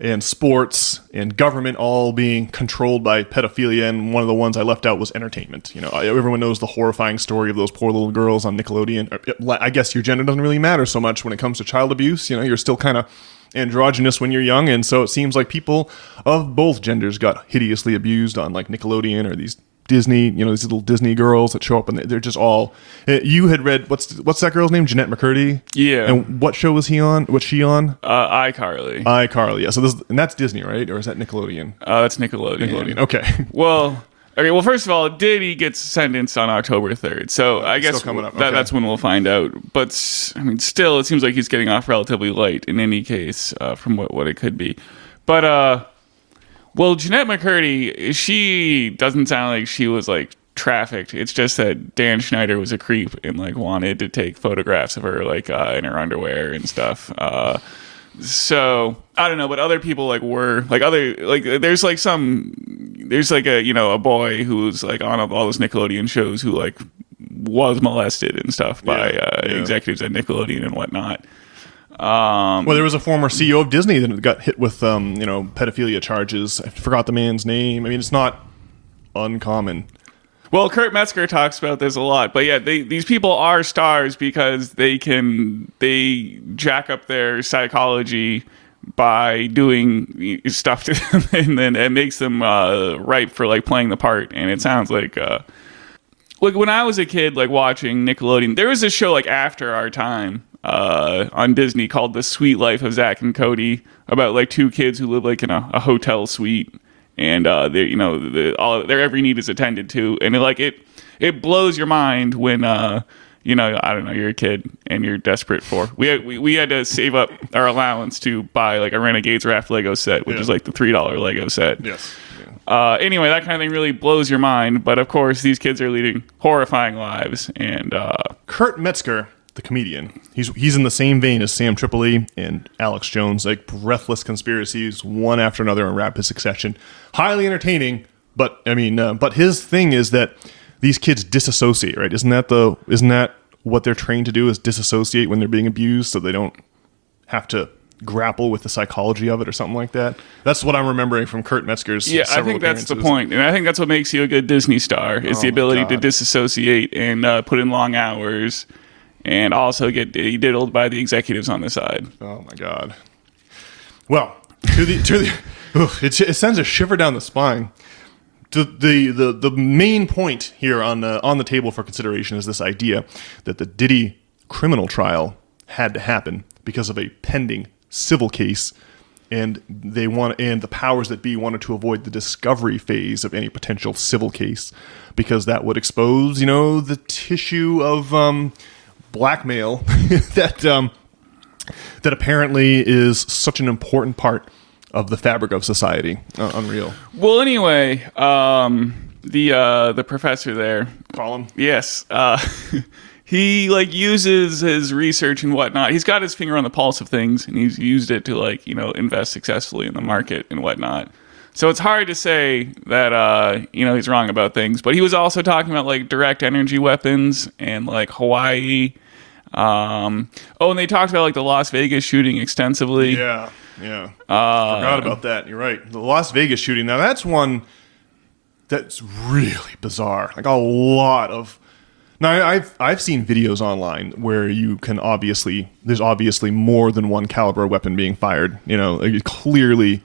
and sports and government all being controlled by pedophilia, and one of the ones I left out was entertainment. Everyone knows the horrifying story of those poor little girls on Nickelodeon. I guess your gender doesn't really matter so much when it comes to child abuse. You're still kind of androgynous when you're young, and so it seems like people of both genders got hideously abused on Nickelodeon or these Disney, these little Disney girls that show up and they're just all. You had read what's that girl's name? Jeanette McCurdy. Yeah. And what show was he on? What's she on? iCarly. iCarly. Yeah. So that's Disney, right? Or is that Nickelodeon? That's Nickelodeon. Nickelodeon. Okay. Well, first of all, Diddy gets sentenced on October 3rd, so I guess coming up. Okay. That's when we'll find out. But still, it seems like he's getting off relatively light in any case, from what it could be. But Jeanette McCurdy, she doesn't sound like she was trafficked. It's just that Dan Schneider was a creep and wanted to take photographs of her in her underwear and stuff. So I don't know, but other people were there's a boy who's on all those Nickelodeon shows who was molested and stuff by executives at Nickelodeon and whatnot. There was a former CEO of Disney that got hit with pedophilia charges. I forgot the man's name. I mean, it's not uncommon. Well, Kurt Metzger talks about this a lot, but yeah, these people are stars because they jack up their psychology by doing stuff to them, and then it makes them ripe for playing the part. And it sounds like when I was a kid, watching Nickelodeon, there was this show After Our Time on Disney called The Sweet Life of Zach and Cody, about two kids who live in a hotel suite, and their every need is attended to, and it blows your mind when I don't know, you're a kid and you're desperate for. We had to save up our allowance to buy a Renegades Raft Lego set, which is the $3 Lego set. Yes. Anyway, that kind of thing really blows your mind, but of course these kids are leading horrifying lives, and Kurt Metzger, the comedian, he's in the same vein as Sam Tripoli and Alex Jones, breathless conspiracies, one after another in rapid succession. Highly entertaining, but but his thing is that these kids disassociate, right? Isn't that what they're trained to do, is disassociate when they're being abused, so they don't have to grapple with the psychology of it or something like that? That's what I'm remembering from Kurt Metzger's. Yeah, I think that's the point, and I think that's what makes you a good Disney star, is the ability to disassociate and put in long hours, and also get diddled by the executives on the side. Oh my God. Well, it sends a shiver down the spine. The main point here on the table for consideration is this idea that the Diddy criminal trial had to happen because of a pending civil case and the powers that be wanted to avoid the discovery phase of any potential civil case, because that would expose, the tissue of blackmail that apparently is such an important part of the fabric of society. Unreal. Well, anyway, the professor there, Column. yes, he uses his research and whatnot. He's got his finger on the pulse of things, and he's used it to invest successfully in the market and whatnot. So it's hard to say that he's wrong about things. But he was also talking about direct energy weapons and Hawaii. And they talked about the Las Vegas shooting extensively. Yeah. Forgot about that. You're right. The Las Vegas shooting. Now that's one that's really bizarre. A lot of. Now I've seen videos online where you can there's obviously more than one caliber weapon being fired. Clearly,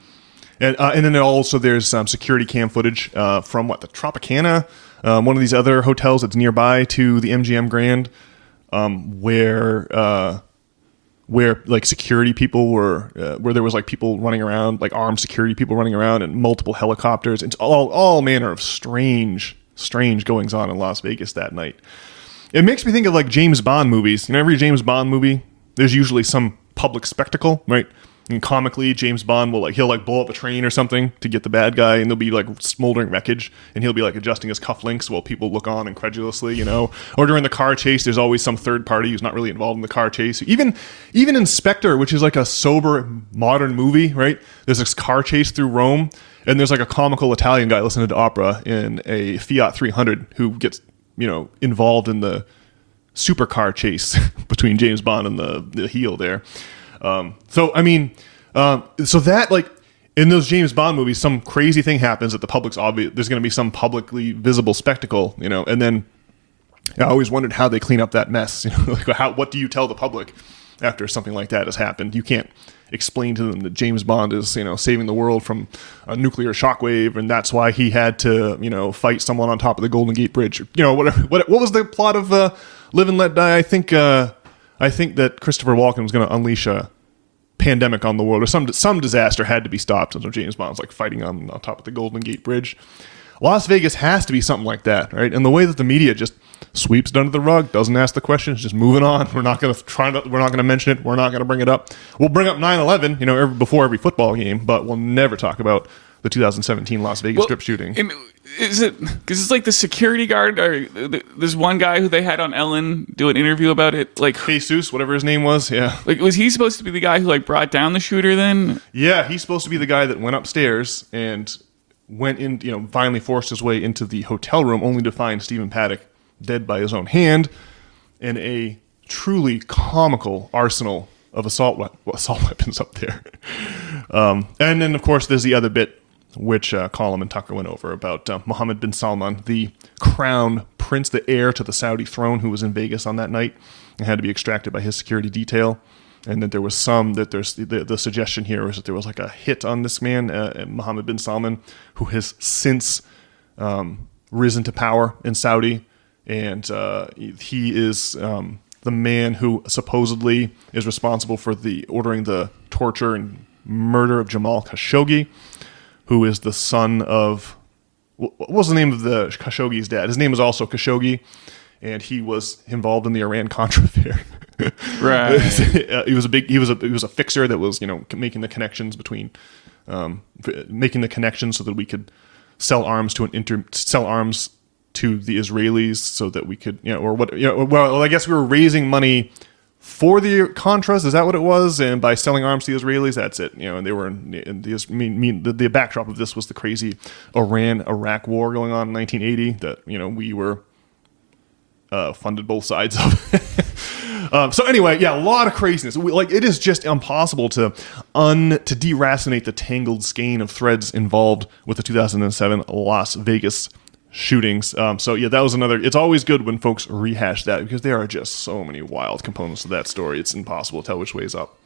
and then also there's some security cam footage from the Tropicana, one of these other hotels that's nearby to the MGM Grand, where security people were, where there was people running around, armed security people running around, and multiple helicopters. It's all manner of strange goings on in Las Vegas that night. It makes me think of James Bond movies. Every James Bond movie, there's usually some public spectacle, right? And comically, James Bond will he'll blow up a train or something to get the bad guy, and there'll be smoldering wreckage, and he'll be adjusting his cufflinks while people look on incredulously, Or during the car chase, there's always some third party who's not really involved in the car chase. Even Inspector, which is a sober modern movie, right? There's this car chase through Rome, and there's a comical Italian guy listening to opera in a Fiat 300 who gets involved in the supercar chase between James Bond and the heel there. So that in those James Bond movies, some crazy thing happens that the public's obvious. There's going to be some publicly visible spectacle, and then I always wondered how they clean up that mess. What do you tell the public after something like that has happened? You can't explain to them that James Bond is, saving the world from a nuclear shockwave, and that's why he had to, fight someone on top of the Golden Gate Bridge. Whatever. What was the plot of Live and Let Die? I think that Christopher Walken was going to unleash a pandemic on the world, or some disaster had to be stopped. So James Bond's fighting on top of the Golden Gate Bridge. Las Vegas has to be something like that, right? And the way that the media just sweeps it under the rug, doesn't ask the questions, just moving on. We're not going to mention it. We're not going to bring it up. We'll bring up 9/11, before every football game, but we'll never talk about the 2017 Las Vegas strip shooting. And is it because it's the security guard, or there's one guy who they had on Ellen do an interview about it, Jesus, whatever his name was, yeah. Was he supposed to be the guy who brought down the shooter then? Yeah, he's supposed to be the guy that went upstairs and went in, finally forced his way into the hotel room, only to find Stephen Paddock dead by his own hand in a truly comical arsenal of assault weapons up there. And then, of course, there's the other bit, which Colum and Tucker went over, about Mohammed bin Salman, the crown prince, the heir to the Saudi throne, who was in Vegas on that night and had to be extracted by his security detail. And that there was the suggestion here was that there was a hit on this man, Mohammed bin Salman, who has since risen to power in Saudi. And he is the man who supposedly is responsible for ordering the torture and murder of Jamal Khashoggi, who is the son of, what was the name of the Khashoggi's dad? His name was also Khashoggi, and he was involved in the Iran-Contra affair. Right. He was a fixer that was, making the connections between, making the connections so that we could sell arms to the Israelis, so that we could, well, I guess we were raising money for the Contras. Is that what it was? And by selling arms to the Israelis, that's it. And they were the backdrop of this was the crazy Iran-Iraq war going on in 1980 that, we were funded both sides of. So anyway, yeah, a lot of craziness. It is just impossible to deracinate the tangled skein of threads involved with the 2007 Las Vegas shootings. So yeah, that was another. It's always good when folks rehash that, because there are just so many wild components to that story. It's impossible to tell which way is up.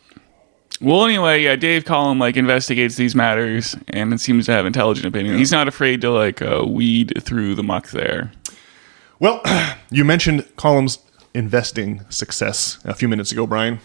Well, anyway, yeah, Dave Collum investigates these matters, and it seems to have intelligent opinion. Yeah. He's not afraid to weed through the muck there. Well, you mentioned Collum's investing success a few minutes ago, Brian.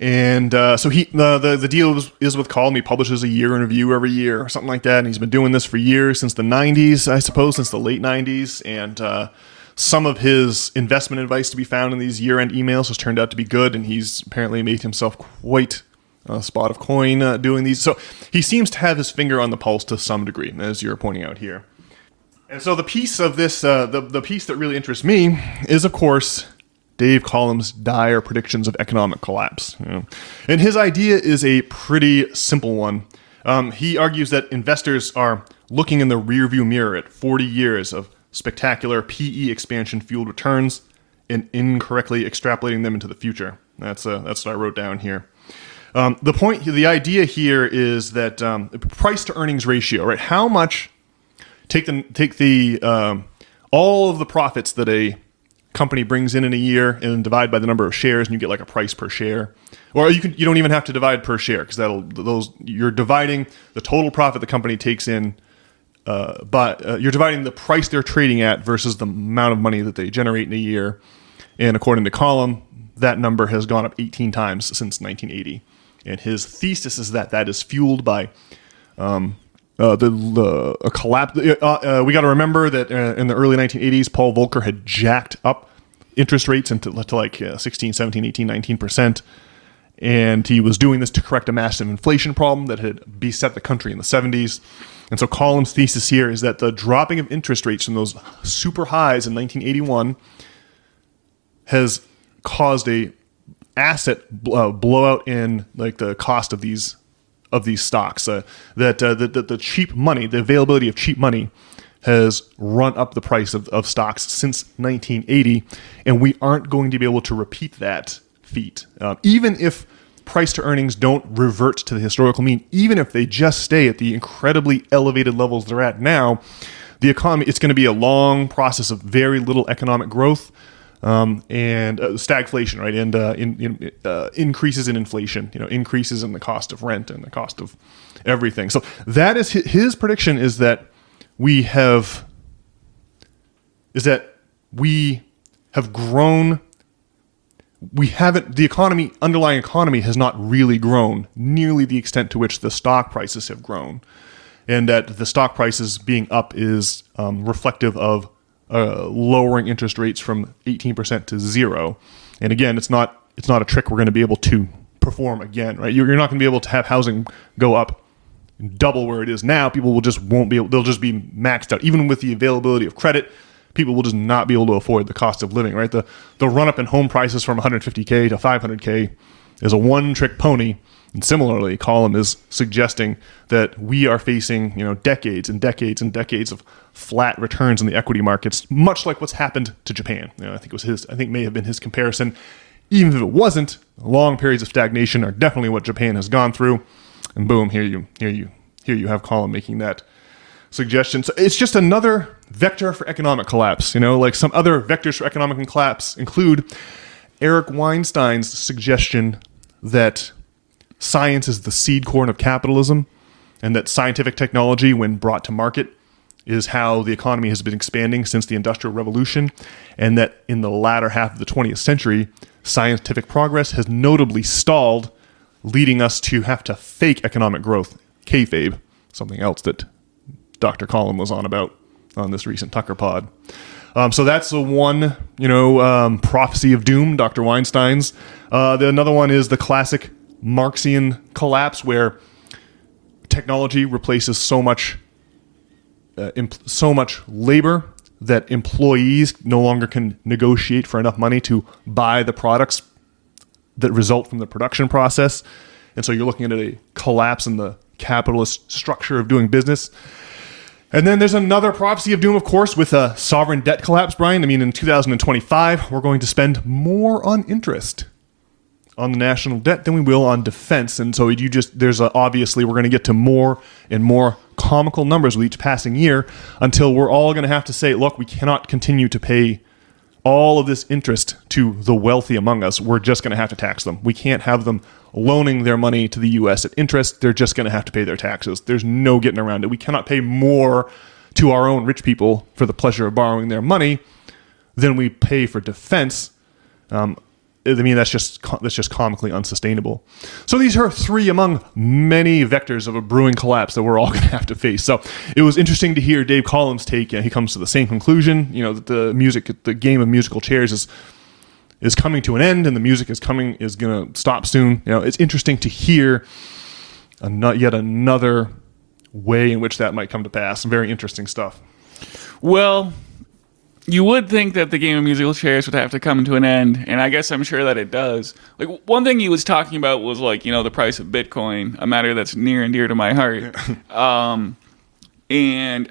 And so the deal is with Column. He publishes a year in review every year or something like that. And he's been doing this for years, since the 90s, I suppose, since the late 90s. And some of his investment advice to be found in these year-end emails has turned out to be good. And he's apparently made himself quite a spot of coin doing these. So he seems to have his finger on the pulse to some degree, as you're pointing out here. And so the piece of this, the piece that really interests me is, of course, Dave Collum's dire predictions of economic collapse. And his idea is a pretty simple one. He argues that investors are looking in the rearview mirror at 40 years of spectacular PE expansion-fueled returns and incorrectly extrapolating them into the future. That's what I wrote down here. The idea here is that price to earnings ratio, right? How much take the all of the profits that a company brings in a year and divide by the number of shares, and you get like a price per share. Or you don't even have to divide per share, because you're dividing the total profit the company takes in, but you're dividing the price they're trading at versus the amount of money that they generate in a year. And according to Collum, that number has gone up 18 times since 1980. And his thesis is that is fueled by a collapse. We got to remember that in the early 1980s, Paul Volcker had jacked up interest rates to like 16, 17, 18, 19%. And he was doing this to correct a massive inflation problem that had beset the country in the 70s. And so Collum's thesis here is that the dropping of interest rates from those super highs in 1981 has caused a asset blowout in like the cost of these stocks. That the cheap money, the availability of cheap money, has run up the price of stocks since 1980, and we aren't going to be able to repeat that feat. Even if price to earnings don't revert to the historical mean, even if they just stay at the incredibly elevated levels they're at now, the economy, it's going to be a long process of very little economic growth and stagflation, right? And increases in inflation, increases in the cost of rent and the cost of everything. So that is his prediction, is that we have grown. The underlying economy has not really grown nearly the extent to which the stock prices have grown. And that the stock prices being up is reflective of lowering interest rates from 18% to 0. And again, it's not a trick we're going to be able to perform again, right? You're not going to be able to have housing go up double where it is now. People won't be able, they'll just be maxed out. Even with the availability of credit, people will just not be able to afford the cost of living, right? The run up in home prices from 150K to 500K is a one-trick pony. And similarly, Collum is suggesting that we are facing, decades and decades and decades of flat returns in the equity markets, much like what's happened to Japan. I think may have been his comparison. Even if it wasn't, long periods of stagnation are definitely what Japan has gone through. And boom, here you have Collum making that suggestion. So it's just another vector for economic collapse. Like some other vectors for economic collapse include Eric Weinstein's suggestion that science is the seed corn of capitalism, and that scientific technology, when brought to market, is how the economy has been expanding since the Industrial Revolution, and that in the latter half of the 20th century, scientific progress has notably stalled, leading us to have to fake economic growth, kayfabe, something else that Dr. Collum was on about on this recent Tucker pod. So that's the one, prophecy of doom, Dr. Weinstein's. Another one is the classic Marxian collapse, where technology replaces so much labor that employees no longer can negotiate for enough money to buy the products that result from the production process. And so you're looking at a collapse in the capitalist structure of doing business. And then there's another prophecy of doom, of course, with a sovereign debt collapse, Brian. In 2025, we're going to spend more on interest on the national debt than we will on defense. And so obviously we're going to get to more and more comical numbers with each passing year until we're all going to have to say, look, we cannot continue to pay all of this interest to the wealthy among us. We're just going to have to tax them. We can't have them loaning their money to the U.S. at interest. They're just going to have to pay their taxes. There's no getting around it. We cannot pay more to our own rich people for the pleasure of borrowing their money than we pay for defense. mean, that's just comically unsustainable. So these are three among many vectors of a brewing collapse that we're all going to have to face. So it was interesting to hear Dave Collins' take. He comes to the same conclusion, that the game of musical chairs is coming to an end, and the music is going to stop soon. It's interesting to hear yet another way in which that might come to pass. Very interesting stuff. Well, you would think that the game of musical chairs would have to come to an end, and I guess I'm sure that it does. Like, one thing he was talking about was, like, the price of Bitcoin, a matter that's near and dear to my heart. And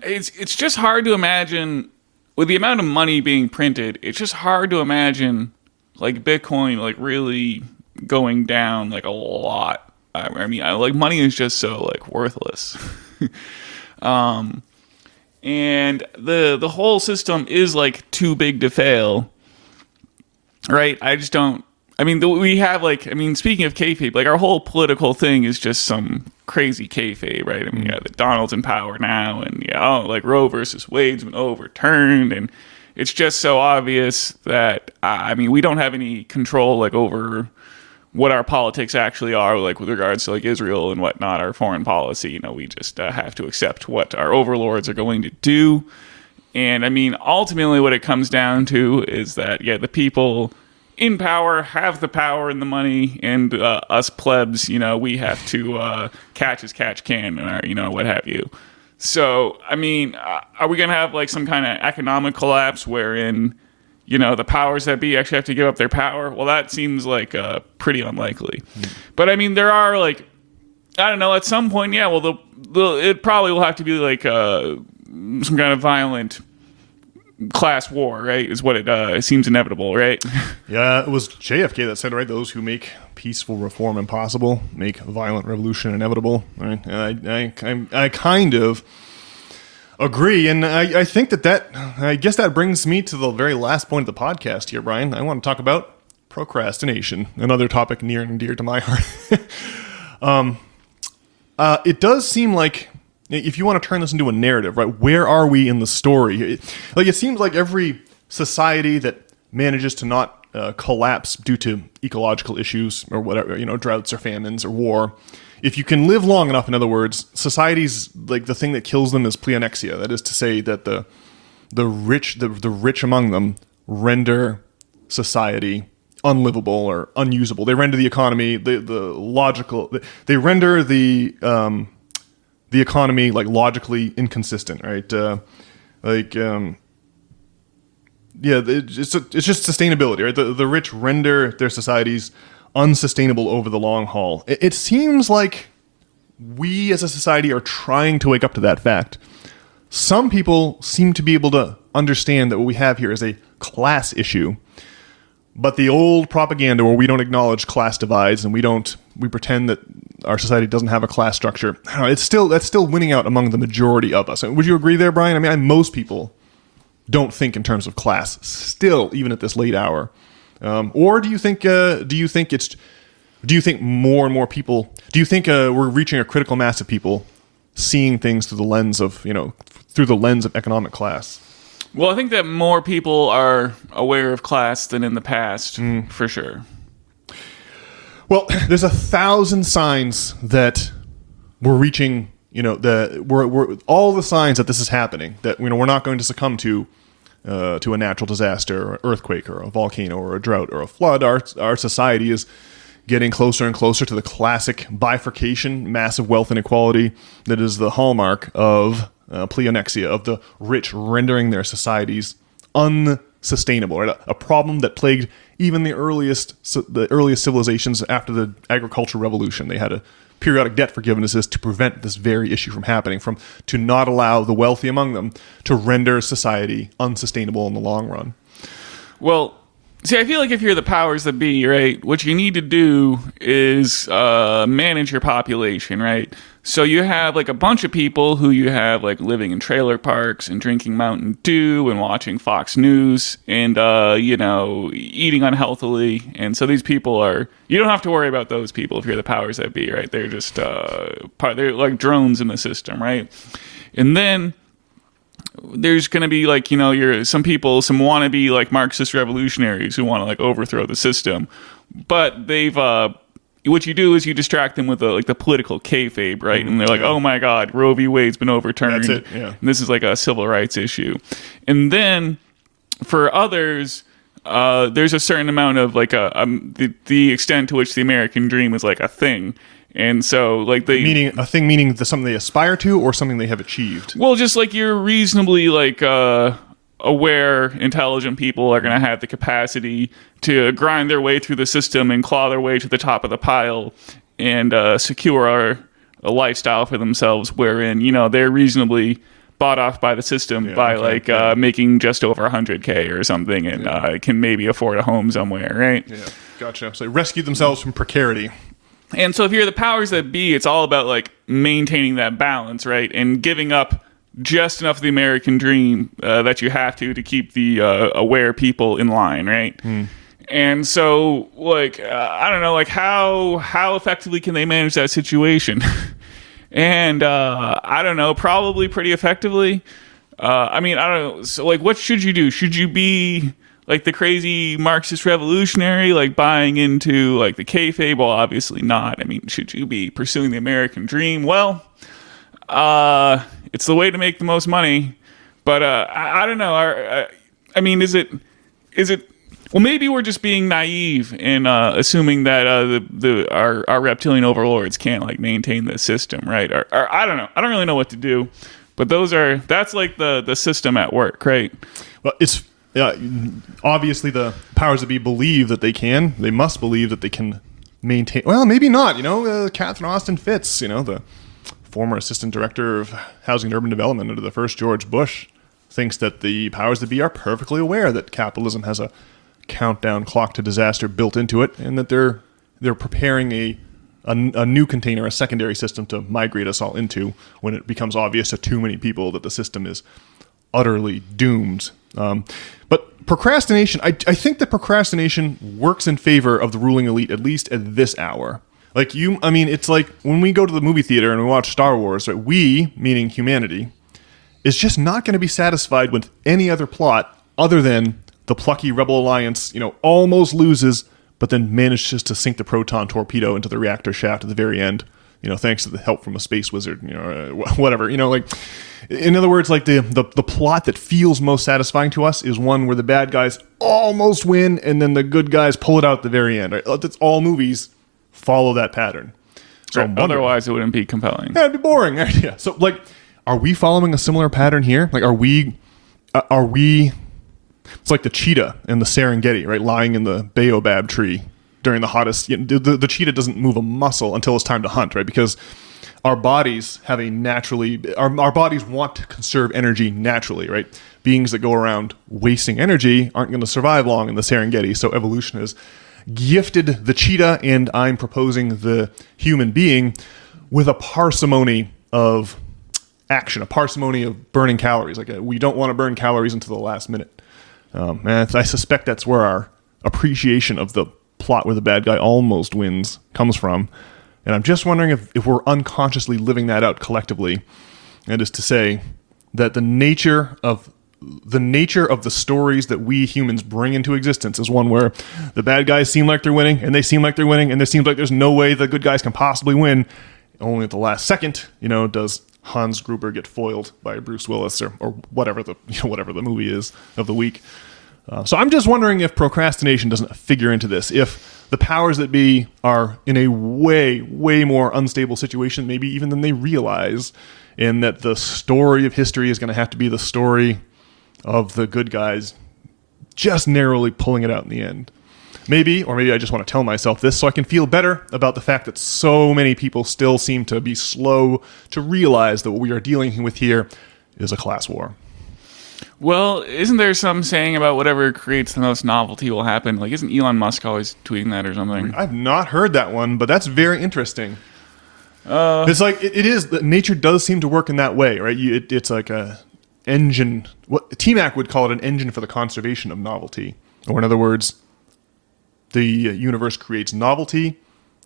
it's just hard to imagine, with the amount of money being printed, it's just hard to imagine, like, Bitcoin, like, really going down, like, a lot. I mean, money is just so, like, worthless. And the whole system is, like, too big to fail, right? I just don't. I mean, we have, like, speaking of kayfabe, like, our whole political thing is just some crazy kayfabe, right? I mean, that Donald's in power now, and like Roe versus Wade's been overturned, and it's just so obvious that we don't have any control, like, over what our politics actually are, like, with regards to, like, Israel and whatnot, our foreign policy. We just have to accept what our overlords are going to do. And ultimately what it comes down to is that, the people in power have the power and the money, and us plebs, we have to catch as catch can, and what have you. So, are we going to have, like, some kind of economic collapse wherein the powers that be actually have to give up their power? Well, that seems like pretty unlikely. But there are, like, I don't know, at some point, it probably will have to be like some kind of violent class war, right? Is what it seems inevitable, right? Yeah, it was JFK that said, right, those who make peaceful reform impossible make violent revolution inevitable. Right? I kind of agree, and I think I guess that brings me to the very last point of the podcast here, Brian. I want to talk about procrastination, another topic near and dear to my heart. It does seem like, if you want to turn this into a narrative, right, where are we in the story? It seems like every society that manages to not collapse due to ecological issues or whatever, droughts or famines or war, if you can live long enough, in other words, societies, like, the thing that kills them is pleonexia. That is to say that the rich among them render society unlivable or unusable. They render the economy they render the economy, like, logically inconsistent, right? It's just sustainability, right? The rich render their societies unsustainable over the long haul. It seems like we as a society are trying to wake up to that fact. Some people seem to be able to understand that what we have here is a class issue, but the old propaganda where we don't acknowledge class divides and we pretend that our society doesn't have a class structure, I don't know, that's still winning out among the majority of us. Would you agree there, Brian? Most people don't think in terms of class still, even at this late hour. Or do you think more and more people? Do you think we're reaching a critical mass of people seeing things through the lens of economic class? Well, I think that more people are aware of class than in the past, for sure. Well, there's 1,000 signs that we're reaching. We're all the signs that this is happening. That we're not going to succumb to a natural disaster, or an earthquake, or a volcano, or a drought, or a flood. Our society is getting closer and closer to the classic bifurcation, massive wealth inequality that is the hallmark of pleonexia, of the rich rendering their societies unsustainable. Right? A problem that plagued even the earliest civilizations after the agricultural revolution. They had a periodic debt forgivenesses to prevent this very issue from happening, to not allow the wealthy among them to render society unsustainable in the long run. Well, see, I feel like if you're the powers that be, right, what you need to do is manage your population, right? So you have, like, a bunch of people who you have, like, living in trailer parks and drinking Mountain Dew and watching Fox News and, eating unhealthily. And so these people you don't have to worry about those people if you're the powers that be, right? They're just, they're like drones in the system, right? And then there's going to be like, some people, some wannabe like Marxist revolutionaries who want to like overthrow the system, but they've what you do is you distract them with the political kayfabe, right? And they're like, oh my God, Roe v. Wade's been overturned. That's it, yeah. And this is like a civil rights issue. And then for others, there's a certain amount of like the extent to which the American dream is like a thing. And so like meaning something they aspire to or something they have achieved. Well, just like you're reasonably like aware, intelligent people are going to have the capacity to grind their way through the system and claw their way to the top of the pile and secure a lifestyle for themselves wherein, they're reasonably bought off by the system making just over $100K or something and can maybe afford a home somewhere, right? Yeah, gotcha. So they rescue themselves from precarity. And so if you're the powers that be, it's all about like maintaining that balance, right? And giving up just enough of the American dream that you have to keep the aware people in line, right? And so, like, I don't know, like how effectively can they manage that situation? And I don't know, probably pretty effectively. I mean, I don't know. So, like, what should you do? Should you be like the crazy Marxist revolutionary, like buying into like the kayfabe? Well, obviously not. I mean, should you be pursuing the American dream? Well, it's the way to make the most money. But I don't know. I mean, is it? Well, maybe we're just being naive and assuming that our reptilian overlords can't like maintain the system, right? Or I don't know. I don't really know what to do. But that's like the system at work, right? Well, it's obviously the powers that be believe that they can. They must believe that they can maintain. Well, maybe not. Catherine Austin Fitts, the former assistant director of housing and urban development under the first George Bush, thinks that the powers that be are perfectly aware that capitalism has a countdown clock to disaster built into it, and that they're preparing a new container, a secondary system to migrate us all into when it becomes obvious to too many people that the system is utterly doomed. But procrastination, I think that procrastination works in favor of the ruling elite, at least at this hour. It's like when we go to the movie theater and we watch Star Wars, right? We, meaning humanity, is just not going to be satisfied with any other plot other than the plucky Rebel Alliance, almost loses, but then manages to sink the proton torpedo into the reactor shaft at the very end, thanks to the help from a space wizard, whatever, in other words, like the plot that feels most satisfying to us is one where the bad guys almost win and then the good guys pull it out at the very end, right? That's all movies follow that pattern. So right. Otherwise it wouldn't be compelling. Yeah, it'd be boring. Yeah. So like, are we following a similar pattern here? Like, are we it's like the cheetah in the Serengeti, right? Lying in the baobab tree during the hottest. The cheetah doesn't move a muscle until it's time to hunt, right? Because our bodies have our bodies want to conserve energy naturally, right? Beings that go around wasting energy aren't going to survive long in the Serengeti. So evolution has gifted the cheetah, and I'm proposing the human being with a parsimony of action, a parsimony of burning calories. Like we don't want to burn calories until the last minute. And I suspect that's where our appreciation of the plot where the bad guy almost wins comes from. And I'm just wondering if we're unconsciously living that out collectively. That is to say that the nature of the stories that we humans bring into existence is one where the bad guys seem like they're winning, and they seem like they're winning, and there seems like there's no way the good guys can possibly win. Only at the last second, does Hans Gruber get foiled by Bruce Willis or whatever the movie is of the week. So I'm just wondering if procrastination doesn't figure into this. If the powers that be are in a way, way more unstable situation, maybe even than they realize, and that the story of history is going to have to be the story of the good guys just narrowly pulling it out in the end. Maybe I just want to tell myself this so I can feel better about the fact that so many people still seem to be slow to realize that what we are dealing with here is a class war. Well, isn't there some saying about whatever creates the most novelty will happen? Like, isn't Elon Musk always tweeting that or something? I've not heard that one, but that's very interesting. It's like, it is, nature does seem to work in that way, right? It's like a engine, what T-Mac would call it, an engine for the conservation of novelty. Or in other words, the universe creates novelty,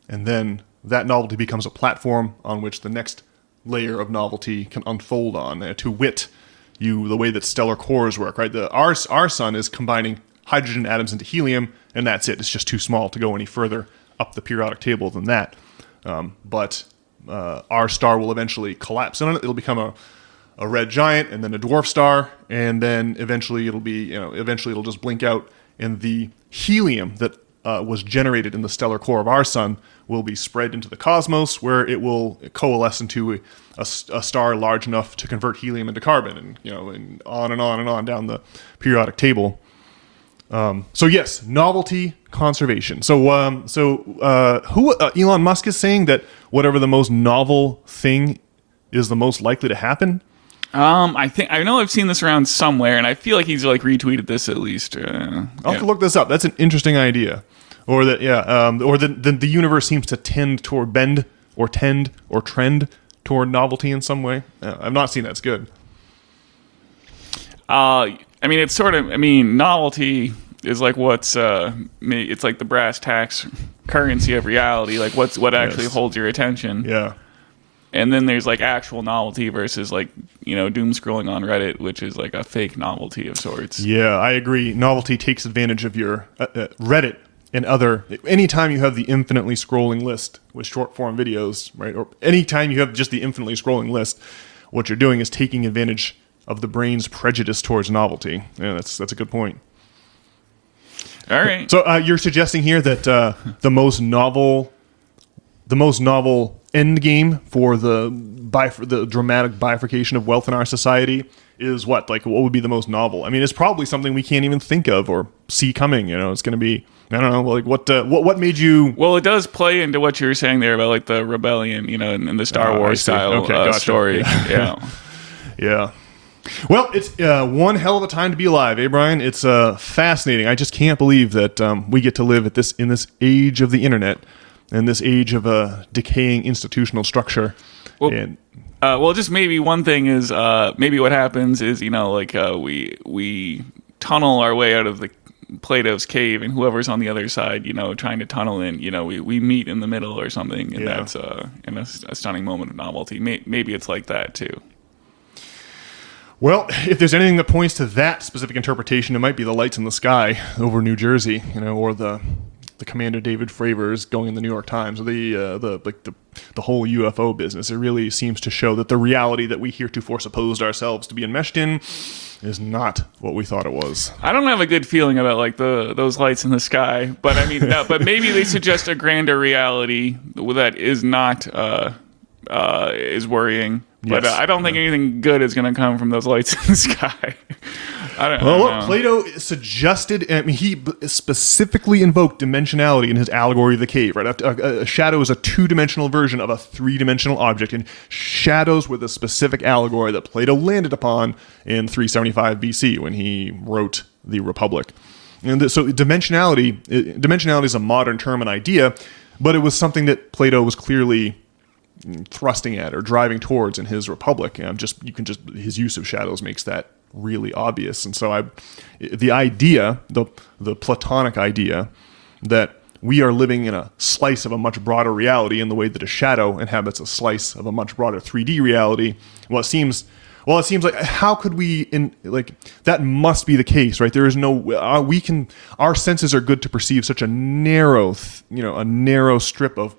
and then that novelty becomes a platform on which the next layer of novelty can unfold on. To wit, the way that stellar cores work, right? Our sun is combining hydrogen atoms into helium, and that's it. It's just too small to go any further up the periodic table than that. But our star will eventually collapse on it. It'll become a red giant, and then a dwarf star, and then eventually it'll just blink out, and the helium that was generated in the stellar core of our sun will be spread into the cosmos, where it will coalesce into a star large enough to convert helium into carbon, and on and on and on down the periodic table. So yes, novelty conservation. So who Elon Musk is saying that whatever the most novel thing is the most likely to happen. I know I've seen this around somewhere, and I feel like he's like retweeted this at least. I'll have to look this up. That's an interesting idea. Or that the universe seems to tend toward novelty in some way. I've not seen that's good. I mean, it's sort of. I mean, novelty is like what's. It's like the brass tacks currency of reality. Like what actually holds your attention. Yeah. And then there's like actual novelty versus like, doom scrolling on Reddit, which is like a fake novelty of sorts. Yeah, I agree. Novelty takes advantage of your Reddit and anytime you have the infinitely scrolling list with short form videos, right? Or anytime you have just the infinitely scrolling list, what you're doing is taking advantage of the brain's prejudice towards novelty. Yeah, that's a good point. All right. So you're suggesting here that the most novel end game for the dramatic bifurcation of wealth in our society is what? Like, what would be the most novel? I mean, it's probably something we can't even think of or see coming. It's going to be, I don't know, like what made you? Well, it does play into what you were saying there about like the rebellion, in the Star Wars style gotcha. story. Yeah. Yeah. Well, it's one hell of a time to be alive, eh, Brian? It's fascinating. I just can't believe that we get to live in this age of the internet. In this age of a decaying institutional structure. Well, just maybe one thing is maybe what happens is we tunnel our way out of the Plato's cave, and whoever's on the other side, trying to tunnel in, we meet in the middle or something, and that's in a stunning moment of novelty. Maybe it's like that too. Well, if there's anything that points to that specific interpretation, it might be the lights in the sky over New Jersey, or the Commander David Fravors going in the New York Times, or the whole UFO business. It really seems to show that the reality that we heretofore supposed ourselves to be enmeshed in is not what we thought it was. I don't have a good feeling about like those lights in the sky, but I mean, but maybe they suggest a grander reality that is not is worrying. But I don't think anything good is going to come from those lights in the sky. I don't know. Plato suggested, he specifically invoked dimensionality in his allegory of the cave, right? A shadow is a two-dimensional version of a three-dimensional object, and shadows were the specific allegory that Plato landed upon in 375 BC when he wrote the Republic. And so dimensionality is a modern term and idea, but it was something that Plato was clearly thrusting at or driving towards in his Republic. His use of shadows makes that really obvious. And so the idea, the Platonic idea that we are living in a slice of a much broader reality in the way that a shadow inhabits a slice of a much broader 3D reality. It seems like how could we that must be the case, right? There is no our senses are good to perceive such a narrow strip of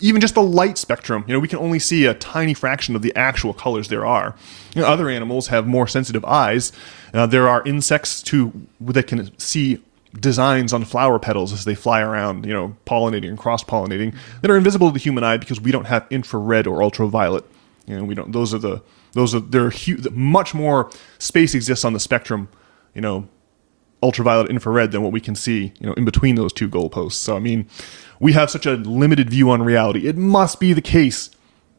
even just the light spectrum. We can only see a tiny fraction of the actual colors there are. Other animals have more sensitive eyes. There are insects that can see designs on flower petals as they fly around, pollinating and cross-pollinating, that are invisible to the human eye because we don't have infrared or ultraviolet. We don't. Much more space exists on the spectrum, ultraviolet, infrared, than what we can see, in between those two goalposts. So I mean, we have such a limited view on reality. It must be the case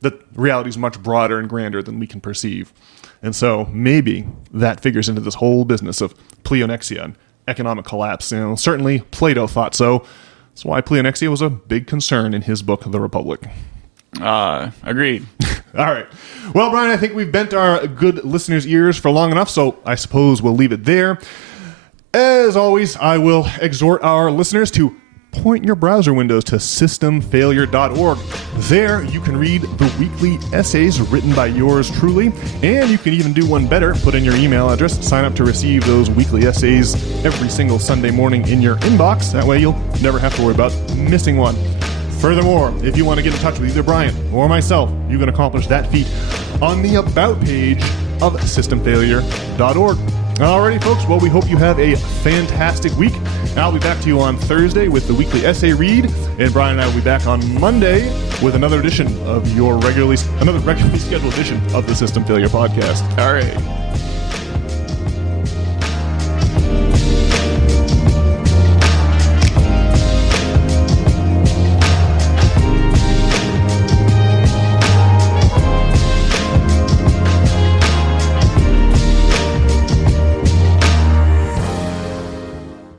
that reality is much broader and grander than we can perceive. And so maybe that figures into this whole business of pleonexia and economic collapse. Certainly Plato thought so. That's why pleonexia was a big concern in his book, The Republic. Agreed. All right. Well, Brian, I think we've bent our good listeners' ears for long enough, so I suppose we'll leave it there. As always, I will exhort our listeners to point your browser windows to systemfailure.org. There, you can read the weekly essays written by yours truly, and you can even do one better, put in your email address, sign up to receive those weekly essays every single Sunday morning in your inbox. That way you'll never have to worry about missing one. Furthermore, if you want to get in touch with either Brian or myself, you can accomplish that feat on the About page of systemfailure.org. Alrighty, folks. Well, we hope you have a fantastic week. I'll be back to you on Thursday with the weekly essay read, and Brian and I will be back on Monday with another edition of another regularly scheduled edition of the System Failure Podcast. All right.